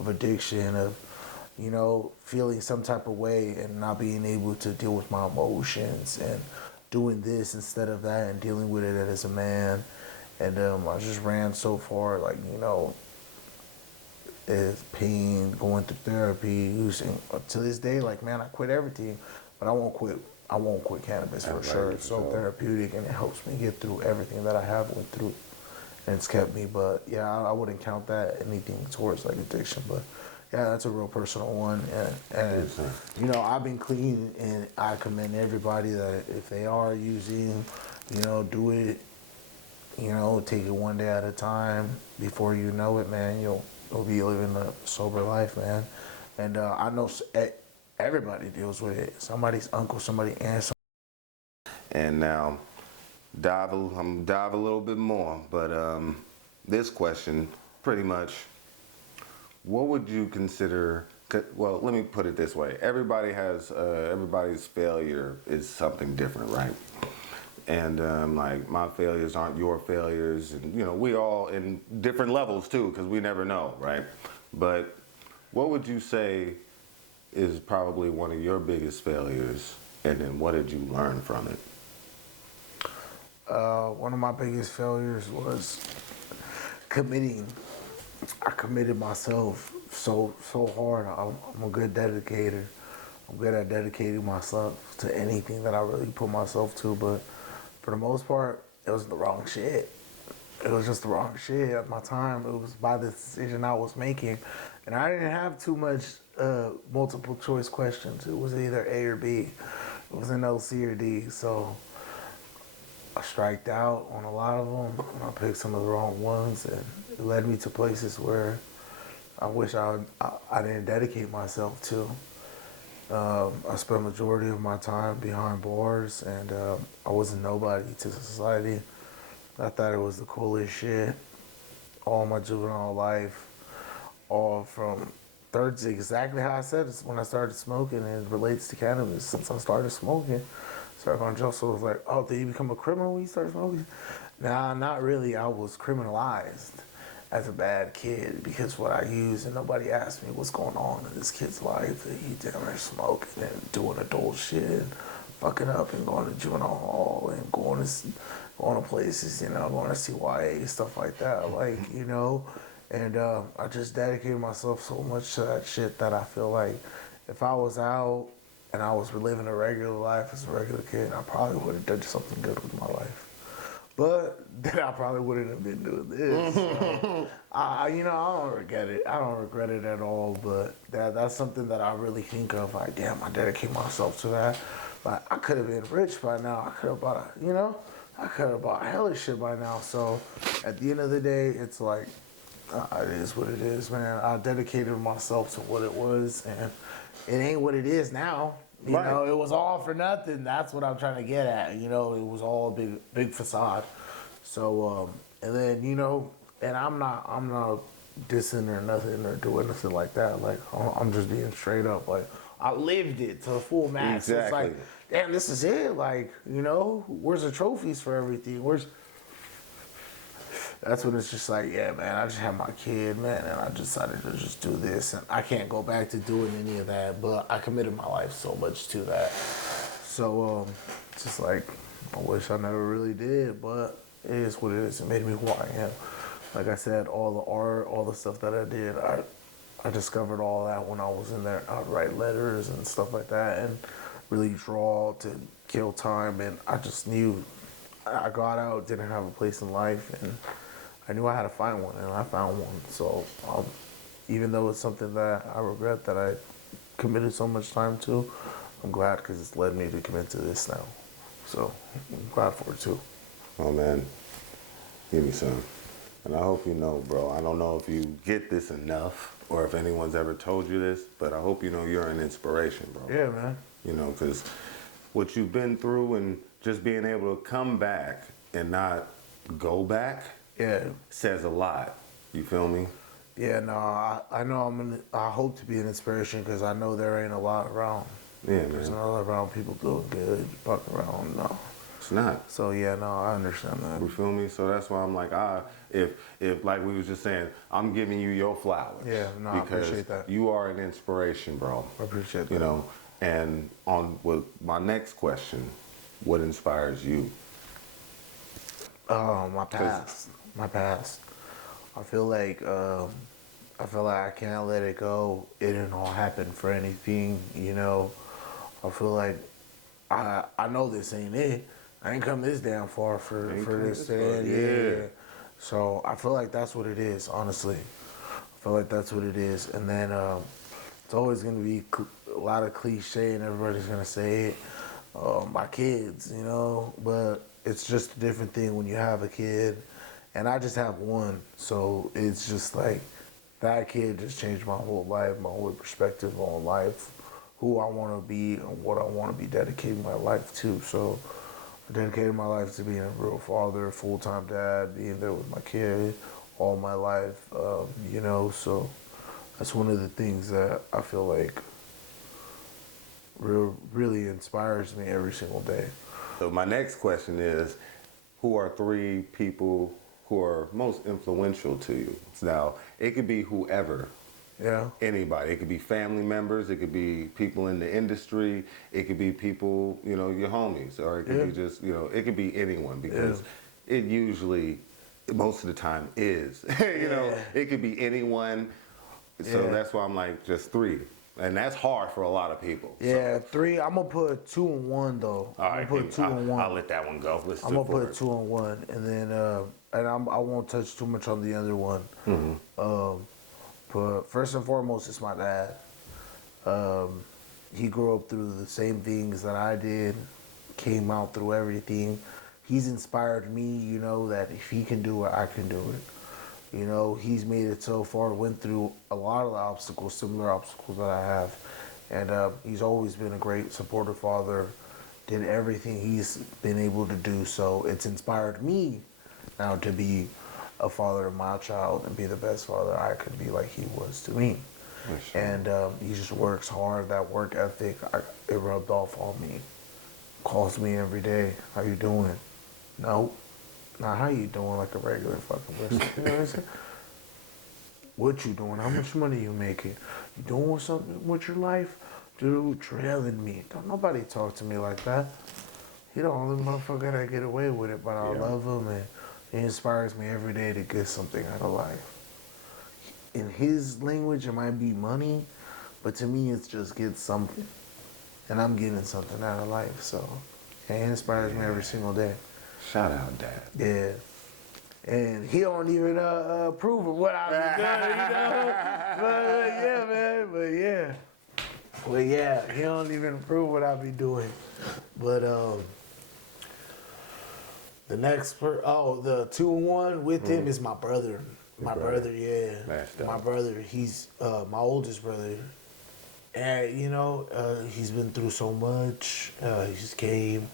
of addiction, of, you know, feeling some type of way and not being able to deal with my emotions and doing this instead of that and dealing with it as a man. And I just ran so far, like, you know, is pain, going through therapy, using to this day, like, man, I quit everything, but I won't quit cannabis for sure. It's so therapeutic, and it helps me get through everything that I have went through, and it's kept me. But yeah, I wouldn't count that anything towards like addiction. But yeah, that's a real personal one, and you know, I've been clean, and I commend everybody that if they are using, you know, do it, you know, take it one day at a time. Before you know it, man, you'll be living a sober life, man. And I know everybody deals with it. Somebody's uncle, somebody aunt. And now, I'm dive a little bit more, but this question, pretty much, what would you consider? Well, let me put it this way: everybody's failure is something different, right? And like my failures aren't your failures, and you know we all in different levels too, because we never know, right? But what would you say is probably one of your biggest failures, and then what did you learn from it? One of my biggest failures was committing. I committed myself so hard. I'm a good dedicator. I'm good at dedicating myself to anything that I really put myself to, but for the most part, it was the wrong shit. It was just the wrong shit at my time. It was by the decision I was making, and I didn't have too much multiple choice questions. It was either A or B. It was no C or D. So I striked out on a lot of them. I picked some of the wrong ones, and it led me to places where I wish I didn't dedicate myself to. I spent majority of my time behind bars, and I was a nobody to society. I thought it was the coolest shit. All my juvenile life, all from third to exactly how I said it's when I started smoking, and it relates to cannabis. Since I started smoking, started going to jail, so it was like, oh, did you become a criminal when you started smoking? Nah, not really. I was criminalized as a bad kid because what I used, and nobody asked me what's going on in this kid's life. That he damn near smoking and doing adult shit, fucking up and going to juvenile hall and going to places, going to CYA, stuff like that, like, and I just dedicated myself so much to that shit that I feel like if I was out and I was living a regular life as a regular kid, I probably would have done something good with my life. But then I probably wouldn't have been doing this. So, I don't regret it. I don't regret it at all. But that's something that I really think of. Like, damn, I dedicate myself to that. Like, I could have been rich by now. I could have bought I could have bought hella shit by now. So at the end of the day, it's like, it is what it is, man. I dedicated myself to what it was, and it ain't what it is now. It was all for nothing. That's what I'm trying to get at. It was all a big facade. So, and then, and I'm not dissing or nothing or doing nothing like that. Like, I'm just being straight up. Like, I lived it to the full max. Exactly. It's like, damn, this is it. Like, where's the trophies for everything? That's when it's just like, yeah, man, I just had my kid, man, and I decided to just do this. And I can't go back to doing any of that, but I committed my life so much to that. So, it's just like, I wish I never really did, but it is what it is. It made me who I am. Like I said, all the art, all the stuff that I did, I discovered all that when I was in there. I'd write letters and stuff like that and really draw to kill time. And I just knew I got out, didn't have a place in life, and I knew I had to find one, and I found one. So even though it's something that I regret that I committed so much time to, I'm glad because it's led me to commit to this now. So I'm glad for it too. Oh man, give me some. And I hope you know, bro, I don't know if you get this enough or if anyone's ever told you this, but I hope you know you're an inspiration, bro. Yeah, man. Because what you've been through and just being able to come back and not go back, says a lot. You feel me? Yeah, no, I know I hope to be an inspiration because I know there ain't a lot around. Yeah, man. There's not a lot around people doing good, fuck around, no. It's not. So yeah, no, I understand that. You feel me? So that's why I'm like, if like we was just saying, I'm giving you your flowers. Yeah, no, I appreciate that. You are an inspiration, bro. I appreciate that. And on with my next question, what inspires you? My past. My past. I feel like I can't let it go. It didn't all happen for anything, I feel like I know this ain't it. I ain't come this damn far for this to end. Yeah. So I feel like that's what it is, honestly. I feel like that's what it is. And then it's always gonna be a lot of cliche, and everybody's gonna say it. My kids, but it's just a different thing when you have a kid, and I just have one, so it's just like that kid just changed my whole life, my whole perspective on life, who I want to be, and what I want to be dedicating my life to. So I dedicated my life to being a real father, full-time dad, being there with my kid all my life, so that's one of the things that I feel like really inspires me every single day. So my next question is, who are 3 people who are most influential to you? Now, it could be whoever. Yeah. Anybody. It could be family members. It could be people in the industry. It could be people, your homies. Or it could be just, it could be anyone because it usually, most of the time, is. It could be anyone. So that's why I'm like, just 3. And that's hard for a lot of people. Yeah, 3. I'm gonna put 2 and 1 though. All right, put 2 and 1. I'll let that one go. I'm gonna put 2 and 1, and then I won't touch too much on the other one. Mm-hmm. But first and foremost, it's my dad. He grew up through the same things that I did, came out through everything. He's inspired me, that if he can do it, I can do it. He's made it so far, went through a lot of the obstacles, similar obstacles that I have, And he's always been a great supportive father, did everything he's been able to do. So it's inspired me now to be a father to my child and be the best father I could be like he was to me. Sure. And he just works hard. That work ethic, it rubbed off on me. Calls me every day. How you doing? No. Now, how you doing like a regular fucking person? You know what I'm saying? What you doing? How much money you making? You doing something with your life? Dude, trailing me. Don't nobody talk to me like that. He the only motherfucker that get away with it, but I love him and he inspires me every day to get something out of life. In his language, it might be money, but to me, it's just get something. And I'm getting something out of life, so he inspires me every single day. Shout out, Dad. Yeah. And he don't even approve of what I was doing, you know? But yeah, man, But yeah, he don't even approve what I be doing. But the next the 2-1 with him is my brother. My brother, yeah. My brother, he's my oldest brother. And you know, he's been through so much. He just came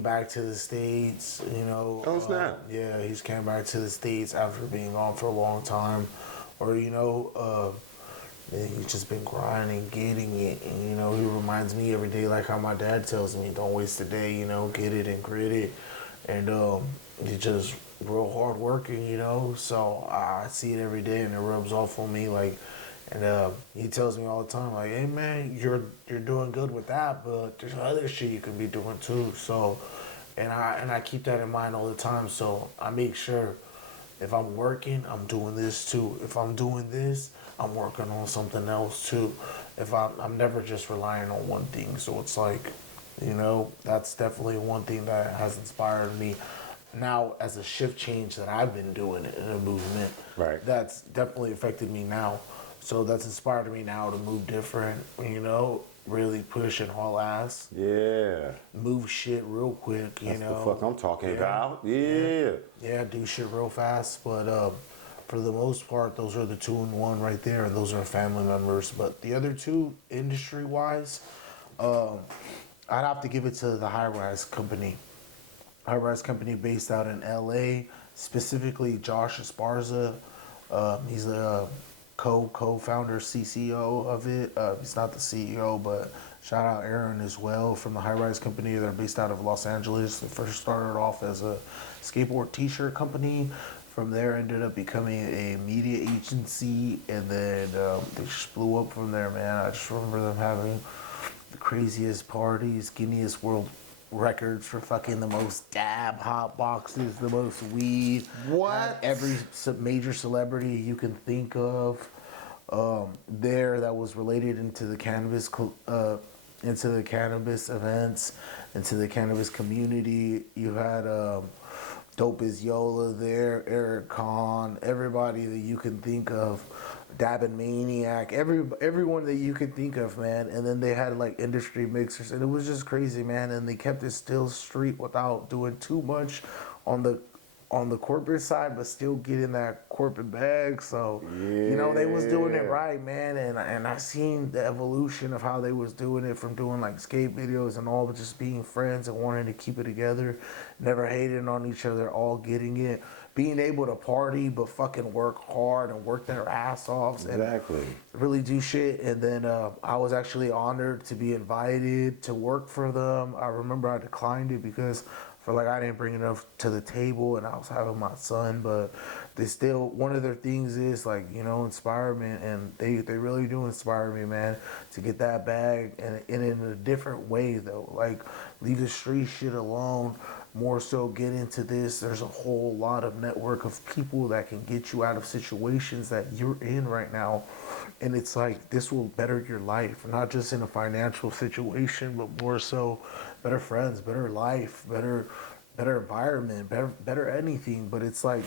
back to the States, you know. Oh, snap. Yeah, he's came back to the States after being gone for a long time. Or, you know, and he's just been grinding, getting it. And, you know, he reminds me every day, like how my dad tells me, don't waste a day, you know, get it and grit it. And he's just real hard working, you know. So I see it every day and it rubs off on me, like. And he tells me all the time, like, hey, man, you're doing good with that, but there's other shit you can be doing too. So, and I keep that in mind all the time. So I make sure if I'm working, I'm doing this too. If I'm doing this, I'm working on something else too. If I'm never just relying on one thing. So it's like, you know, that's definitely one thing that has inspired me. Now, as a shift change that I've been doing in a movement, Right. that's definitely affected me now. So that's inspired me now to move different, you know, really push and haul ass. Yeah. Move shit real quick, you That's know. the fuck I'm talking about. Yeah. Yeah, do shit real fast. But for the most part, those are the 2-1 right there, and those are family members. But the other two, industry-wise, I'd have to give it to the high-rise company. High-rise company based out in L.A., specifically Josh Esparza. He's a co-founder, CCO of it. He's not the CEO, but shout out Aaron as well from the High Rise Company. They're based out of Los Angeles. They first started off as a skateboard t-shirt company. From there, ended up becoming a media agency, and then they just blew up from there, man. I just remember them having the craziest parties, Guinness World Records for fucking the most dab hot boxes, the most weed. What? Every major celebrity you can think of there that was related into the cannabis events, into the cannabis community. You had Dope as Yola there, Eric Kahn, everybody that you can think of, Dabbing Maniac, everyone that you could think of, man. And then they had like industry mixers, and it was just crazy, man. And they kept it still street without doing too much on the corporate side, but still getting that corporate bag. So, you know, they was doing it right, man. And I seen the evolution of how they was doing it, from doing like skate videos and all, but just being friends and wanting to keep it together, never hating on each other, all getting it, being able to party but fucking work hard and work their ass off and really do shit. And then I was actually honored to be invited to work for them. I remember I declined it because I didn't bring enough to the table, and I was having my son, but they still, one of their things is like, you know, inspirement, and they really do inspire me, man, to get that bag, and in a different way though, like leave the street shit alone, more so get into this. There's a whole lot of network of people that can get you out of situations that you're in right now. And it's like, this will better your life, not just in a financial situation, but more so better friends, better life, better environment, better anything. But it's like,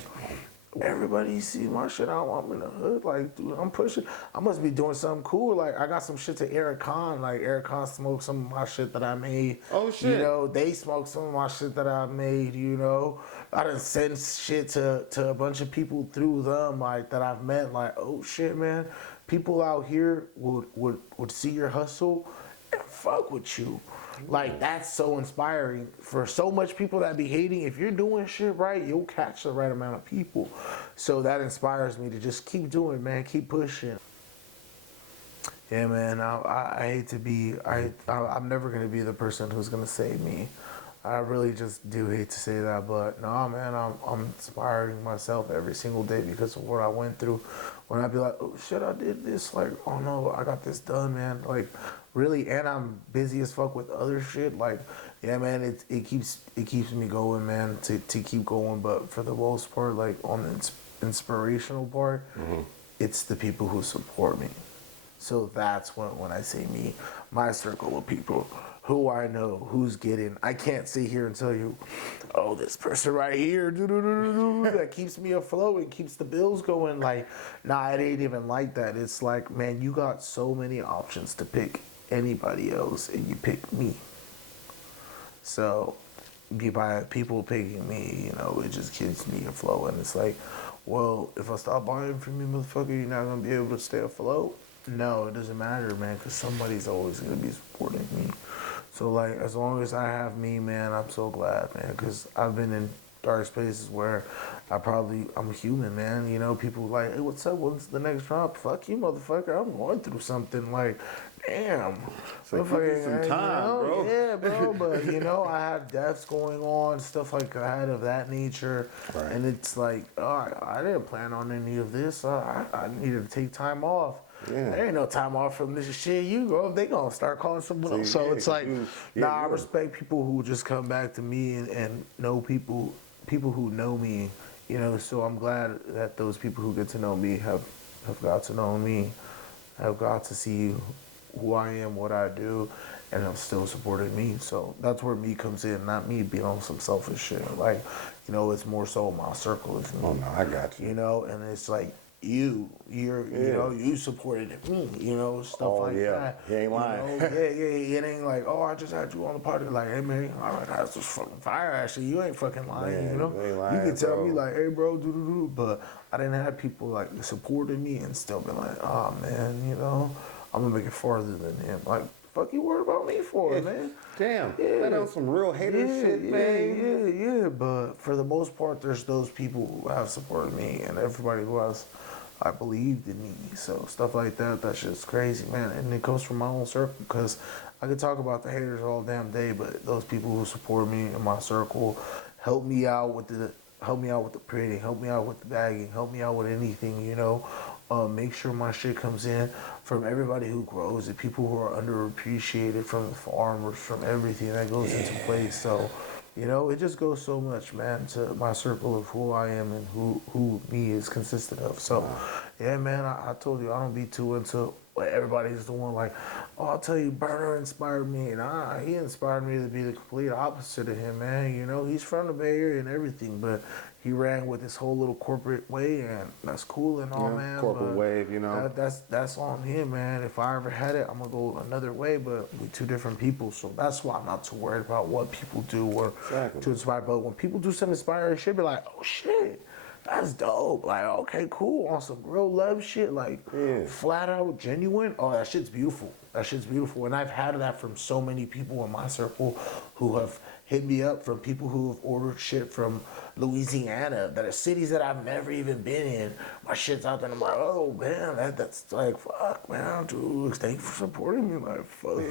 everybody see my shit out. I'm in the hood, like, dude, I'm pushing. I must be doing something cool. Like, I got some shit to Eric Kahn. Like, Eric Kahn smoked some of my shit that I made. Oh, shit. You know, they smoked some of my shit that I made, you know. I done sent shit to a bunch of people through them, like, that I've met. Like, oh, shit, man. people out here would see your hustle and fuck with you. Like, that's so inspiring. For so much people that be hating, if you're doing shit right, you'll catch the right amount of people. So that inspires me to just keep doing, man. Keep pushing. Yeah, man. I hate to be. I'm never gonna be the person who's gonna save me. I really just do hate to say that, but no, man. I'm inspiring myself every single day because of what I went through. When I be like, oh shit, I did this. Like, oh no, I got this done, man. Like, really, and I'm busy as fuck with other shit. Like, yeah, man. It keeps me going, man. To keep going, but for the most part, like on the inspirational part, it's the people who support me. So that's when I say me, my circle of people, who I know, who's getting. I can't sit here and tell you, oh, this person right here, that keeps me afloat and keeps the bills going. Like, nah, it ain't even like that. It's like, man, you got so many options to pick anybody else, and you pick me. So, by people picking me, it just keeps me afloat. And it's like, well, if I stop buying from you, motherfucker, you're not gonna be able to stay afloat. No, it doesn't matter, man, because somebody's always going to be supporting me. So, like, as long as I have me, man, I'm so glad, man, because I've been in dark spaces where I'm a human, man. People like, hey, what's up? When's the next drop? Fuck you, motherfucker. I'm going through something. Like, damn. So give me some time, bro. Yeah, bro. But, I have deaths going on, stuff like that of that nature. Right. And it's like, oh, I didn't plan on any of this. I needed to take time off. Yeah. There ain't no time off from this shit. You go, they gonna start calling someone else. So it's like, I respect people who just come back to me and know people who know me. So I'm glad that those people who get to know me have got to know me, have got to see who I am, what I do, and have still supported me. So that's where me comes in, not me being on some selfish shit. Like, it's more so my circle is me. Oh no, I got you. And it's like, you supported me, stuff like that. You ain't lying. It ain't like, oh, I just had you on the party. Like, hey, man, all right, that's just fucking fire, actually. You ain't fucking lying, Man, you ain't lying, You can tell bro. me, like, hey, bro, do. But I didn't have people, like, supporting me and still be like, oh, man, I'm going to make it farther than him. Like, fuck you worried about me for, man? Damn. That was some real hater shit, man. Yeah. But for the most part, there's those people who have supported me and everybody who has, I believed in me. So stuff like that's just crazy, man. And it comes from my own circle because I could talk about the haters all damn day, but those people who support me in my circle help me out with the printing, help me out with the bagging, help me out with anything, make sure my shit comes in from everybody who grows, the people who are underappreciated, from the farmers, from everything that goes into place. So, it just goes so much, man, to my circle of who I am and who me is consistent of. So, yeah, man, I told you, I don't be too into what everybody's doing. Like, oh, I'll tell you, Burner inspired me. And he inspired me to be the complete opposite of him, man. He's from the Bay Area and everything, but he ran with his whole little corporate way, and that's cool and all, man. Corporate wave, That's on him, man. If I ever had it, I'm gonna go another way, but we're two different people, so that's why I'm not too worried about what people do or to inspire. But when people do some inspiring shit, be like, oh shit, that's dope. Like, okay, cool, on some real love shit, like flat out genuine. Oh, that shit's beautiful. And I've had that from so many people in my circle who have hit me up, from people who have ordered shit from Louisiana, that are cities that I've never even been in. My shit's out there, and I'm like, oh man, that's like, fuck, man, dude, thank you for supporting me, like, fuck,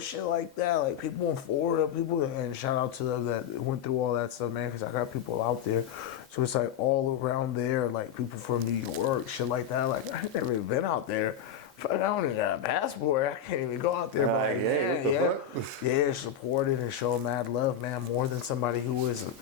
shit like that. Like, people in Florida, and shout out to them that went through all that stuff, man, because I got people out there. So it's like all around there, like people from New York, shit like that. Like, I ain't never even been out there. Fuck, I don't even got a passport. I can't even go out there. But support it and show mad love, man, more than somebody who isn't,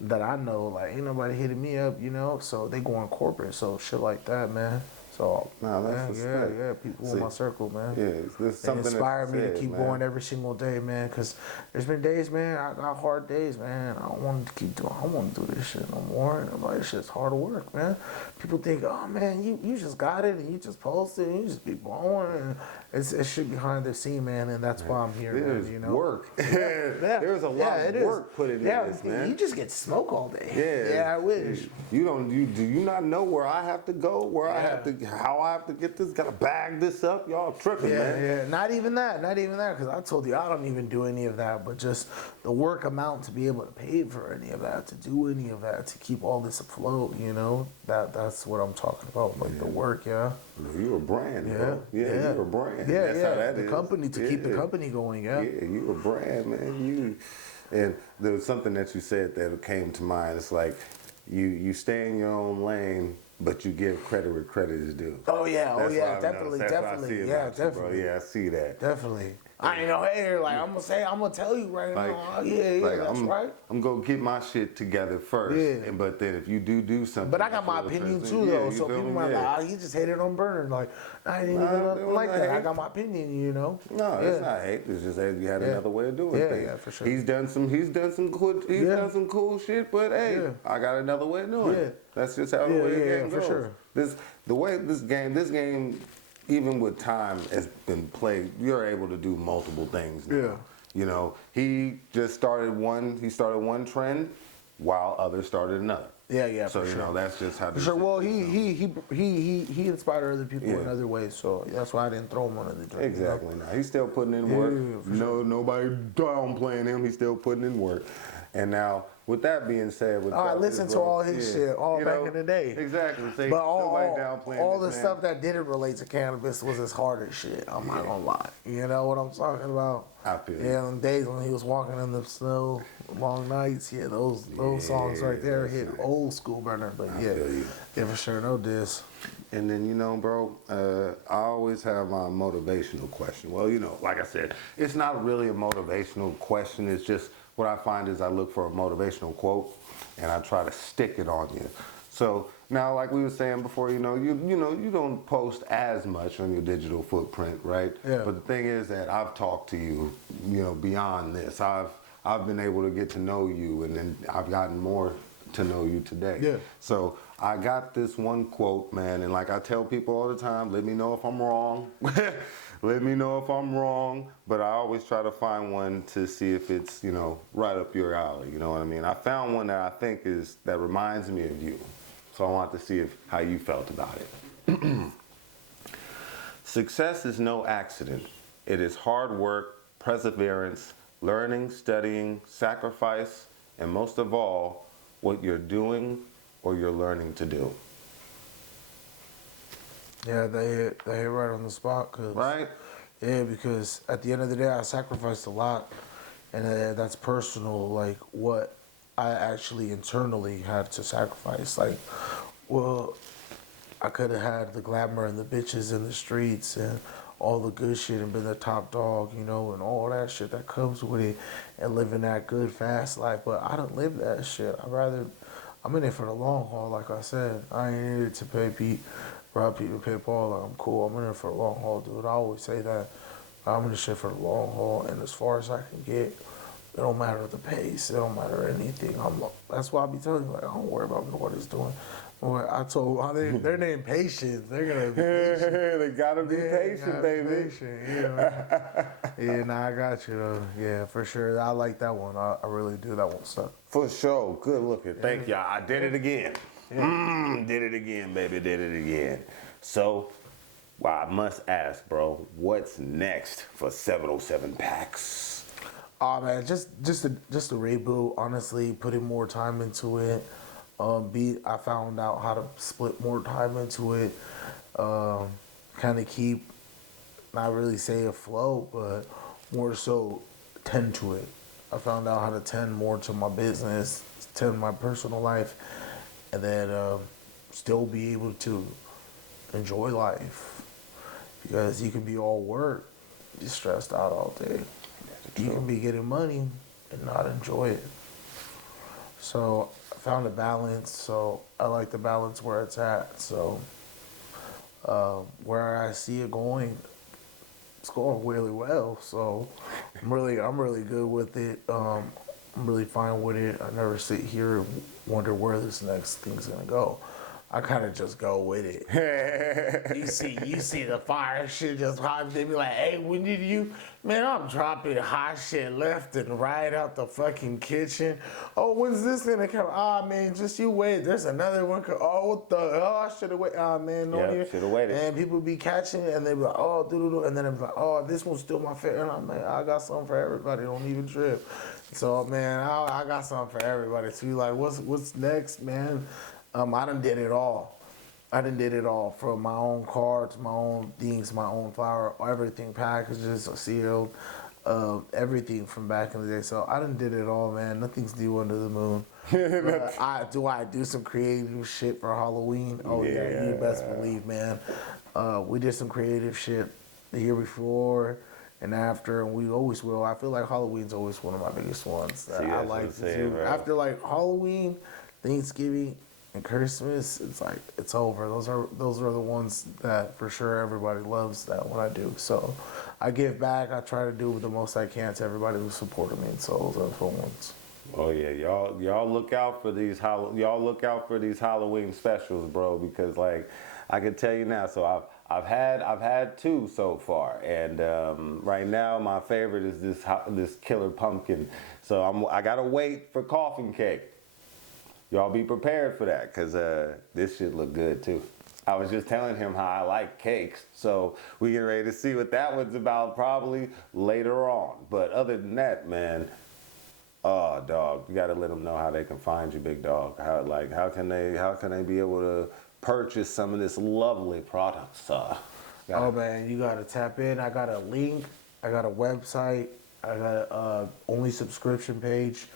that I know. Like, ain't nobody hitting me up, so they going corporate. So shit like that, man. So, people in my circle, man. Yeah, there's something they inspire me to keep going every single day, man. Because there's been days, man, I got hard days, man. I don't want to keep doing. I want to do this shit no more. And I'm like, this shit's hard work, man. People think, oh man, you just got it and you just posted and you just be blowing. And it's shit behind the scene, man. And that's why I'm here, there's man. Work. There's a lot of work put into this, man. You just get smoke all day. Yeah, I wish. Do you not know where I have to go? Where I have to how I have to get this, gotta bag this up. Y'all tripping, man. Yeah, not even that, because I told you I don't even do any of that, but just the work amount to be able to pay for any of that, to do any of that, to keep all this afloat, you know, that's what I'm talking about, like the work, yeah. You a brand, bro. Yeah, you a brand. Yeah, That's yeah, how that the is. company, to keep the company going, yeah. Yeah, you a brand, man. And there was something that you said that came to mind. It's like you stay in your own lane, but you give credit where credit is due. Oh yeah, That's what I've definitely, noticed. That's what I definitely, see yeah, about you, definitely. bro. Yeah, I see that. Definitely. I ain't no hater. Like I'm gonna tell you right now. Yeah, like, that's right. I'm gonna get my shit together first. Yeah. But then if you do something, But I got my opinion too, though. So people might be like, he just hated on Burner. Like, I didn't even nothing like that. I got my opinion, you know. No, it's not hate. It's just that you had another way of doing things. Yeah, for sure. He's done some cool shit. But hey, I got another way of doing it. That's just how the way the game goes. For sure. This game, even with time has been played, you're able to do multiple things now. Yeah. You know, he started one trend while others started another. Yeah, so for you sure. know, that's just how. Sure. Well, he inspired other people in other ways, so that's why I didn't throw him under the drink. Exactly. You know? Now he's still putting in work. Yeah, sure. Nobody downplaying him. He's still putting in work. And now, with that being said, I listened to all his shit back in the day. Exactly. See, but nobody downplaying all the this, stuff that didn't relate to cannabis was his hardest shit. I'm not gonna lie. You know what I'm talking about? I feel yeah, on days when he was walking in the snow, long nights. Yeah, those songs right there hit old school Burner. But yeah, for sure, no diss. And then, you know, bro, I always have my motivational question. Well, you know, like I said, it's not really a motivational question. It's just what I find is I look for a motivational quote and I try to stick it on you. So now, like we were saying before, you don't post as much on your digital footprint, right? Yeah. But the thing is that I've talked to you, beyond this. I've been able to get to know you, and then I've gotten more to know you today. Yeah. So I got this one quote, man, and like I tell people all the time, let me know if I'm wrong. Let me know if I'm wrong, but I always try to find one to see if it's, right up your alley, you know what I mean? I found one that I think that reminds me of you. So I want to see how you felt about it. Success is no accident. It is hard work, perseverance, learning, studying, sacrifice, and most of all, what you're doing or you're learning to do. Yeah, they hit right on the spot. Right? Yeah, because at the end of the day, I sacrificed a lot, and that's personal, like what I actually internally had to sacrifice. Like, well, I could have had the glamour and the bitches in the streets and all the good shit and been the top dog, and all that shit that comes with it, and living that good, fast life, but I don't live that shit. I'm in it for the long haul, like I said. I ain't in it to pay rob people, pay Paul. Like, I'm cool. I'm in it for the long haul, dude. I always say that. I'm in this shit for the long haul, and as far as I can get, it don't matter the pace. It don't matter anything. That's why I be telling you, like, I don't worry about what it's doing. I told their name Patience. They're gonna be patient. They gotta be patient, baby. Yeah, nah, I got you though. Yeah, for sure. I like that one. I really do. That one stuck. For sure. Good looking. Thank y'all. I did it again. Did it again, baby. Did it again. So, I must ask, bro, what's next for 707 Packs? Oh man, just a reboot. Honestly, putting more time into it. I found out how to split more time into it. Kind of keep, not really say afloat, but more so tend to it. I found out how to tend more to my business, tend my personal life, and then still be able to enjoy life. Because you can be all work, be stressed out all day. You can be getting money and not enjoy it. So I found a balance. So I like the balance where it's at. So where I see it going, it's going really well. So I'm really good with it. I'm really fine with it. I never sit here and wonder where this next thing's gonna go. I kind of just go with it. You see the fire shit just hot. They be like, hey, when did you? Man, I'm dropping hot shit left and right out the fucking kitchen. Oh, when's this gonna come? Ah, man, just you wait. There's another one. Oh, what the? Oh, I should have waited. Ah, man, no Yeah, should have waited. And people be catching it and they be like, oh, doo-doo-doo. And then I'm like, oh, this one's still my favorite. And I'm like, I got something for everybody. Don't even trip. So, man, I got something for everybody. So you like, what's next, man? I done did it all. I done did it all, from my own cards, my own things, my own flower, everything, packages, sealed, everything from back in the day. So I done did it all, man. Nothing's new under the moon. I do some creative shit for Halloween. Oh yeah, you best believe, man. We did some creative shit the year before and after, and we always will. I feel like Halloween's always one of my biggest ones that I like to do. Right? After like Halloween, Thanksgiving, and Christmas, it's like it's over. Those are the ones that for sure everybody loves that when I do. So I give back. I try to do the most I can to everybody who supported me. And so those are the fun ones. Oh yeah, y'all look out for these Halloween specials, bro. Because like I can tell you now, so I've had 2 so far, and right now my favorite is this killer pumpkin. So I gotta wait for coffin cake. Y'all be prepared for that, because this shit look good too. I was just telling him how I like cakes, so we get ready to see what that one's about probably later on. But other than that, man, oh dog, you gotta let them know how they can find you, big dog. How can they be able to purchase some of this lovely products? Oh man, you gotta tap in. I got a link. I got a website. I got a only subscription page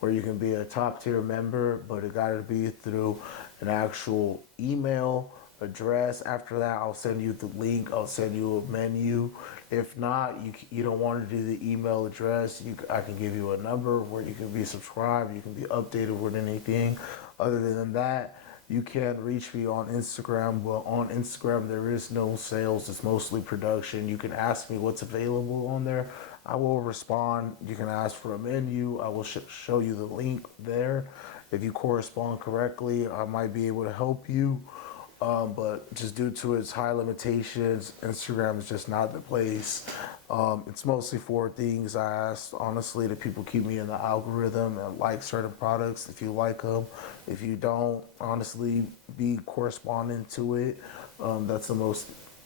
where you can be a top tier member, but it gotta be through an actual email address. After that, I'll send you the link. I'll send you a menu. If not, you don't want to do the email address, I can give you a number where you can be subscribed. You can be updated with anything. Other than that, you can reach me on Instagram. Well, on Instagram, there is no sales. It's mostly production. You can ask me what's available on there. I will respond. You can ask for a menu. I will show you the link there. If you correspond correctly, I might be able to help you. But just due to its high limitations, Instagram is just not the place. It's mostly for things I ask, honestly, that people keep me in the algorithm and like certain products if you like them. If you don't, honestly, be corresponding to it.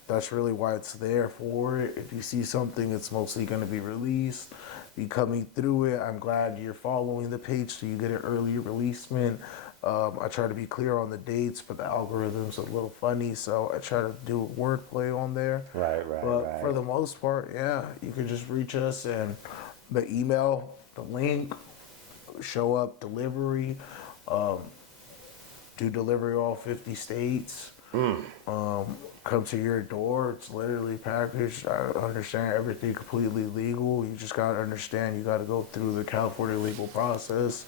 That's really why it's there for it. If you see something, it's mostly going to be released. Be coming through it. I'm glad you're following the page so you get an early releasement. I try to be clear on the dates, but the algorithm's a little funny, so I try to do wordplay on there. Right. For the most part, yeah, you can just reach us and the email, the link, show up delivery, do delivery all 50 states. Come to your door. It's literally packaged. I understand everything completely legal. You just gotta understand you gotta go through the California legal process,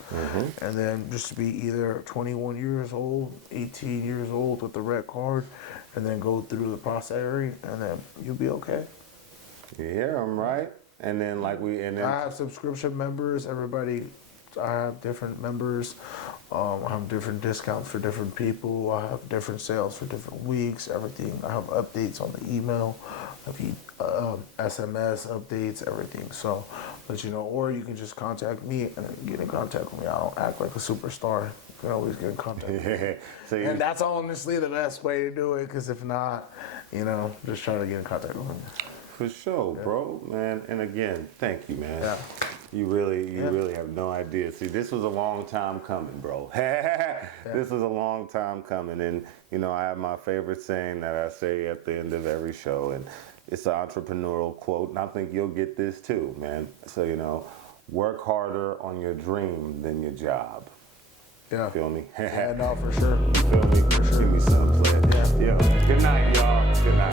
and then just be either 21 years old, 18 years old with the red card, and then go through the process, and then you'll be okay. Yeah, I'm right. And then I have subscription members. I have different members. I have different discounts for different people. I have different sales for different weeks, everything. I have updates on the email, SMS updates, everything. So, or you can just contact me and get in contact with me. I don't act like a superstar. You can always get in contact with me. And that's honestly the best way to do it, because if not, just try to get in contact with me. For sure, bro, man. And again, thank you, man. Yeah. You really have no idea. See, this was a long time coming, bro. This was a long time coming. And, I have my favorite saying that I say at the end of every show, and it's an entrepreneurial quote, and I think you'll get this too, man. So, work harder on your dream than your job. Yeah. Feel me? Yeah, no, for sure. Feel me? For sure. Give me some play. Yeah. Good night, y'all. Good night.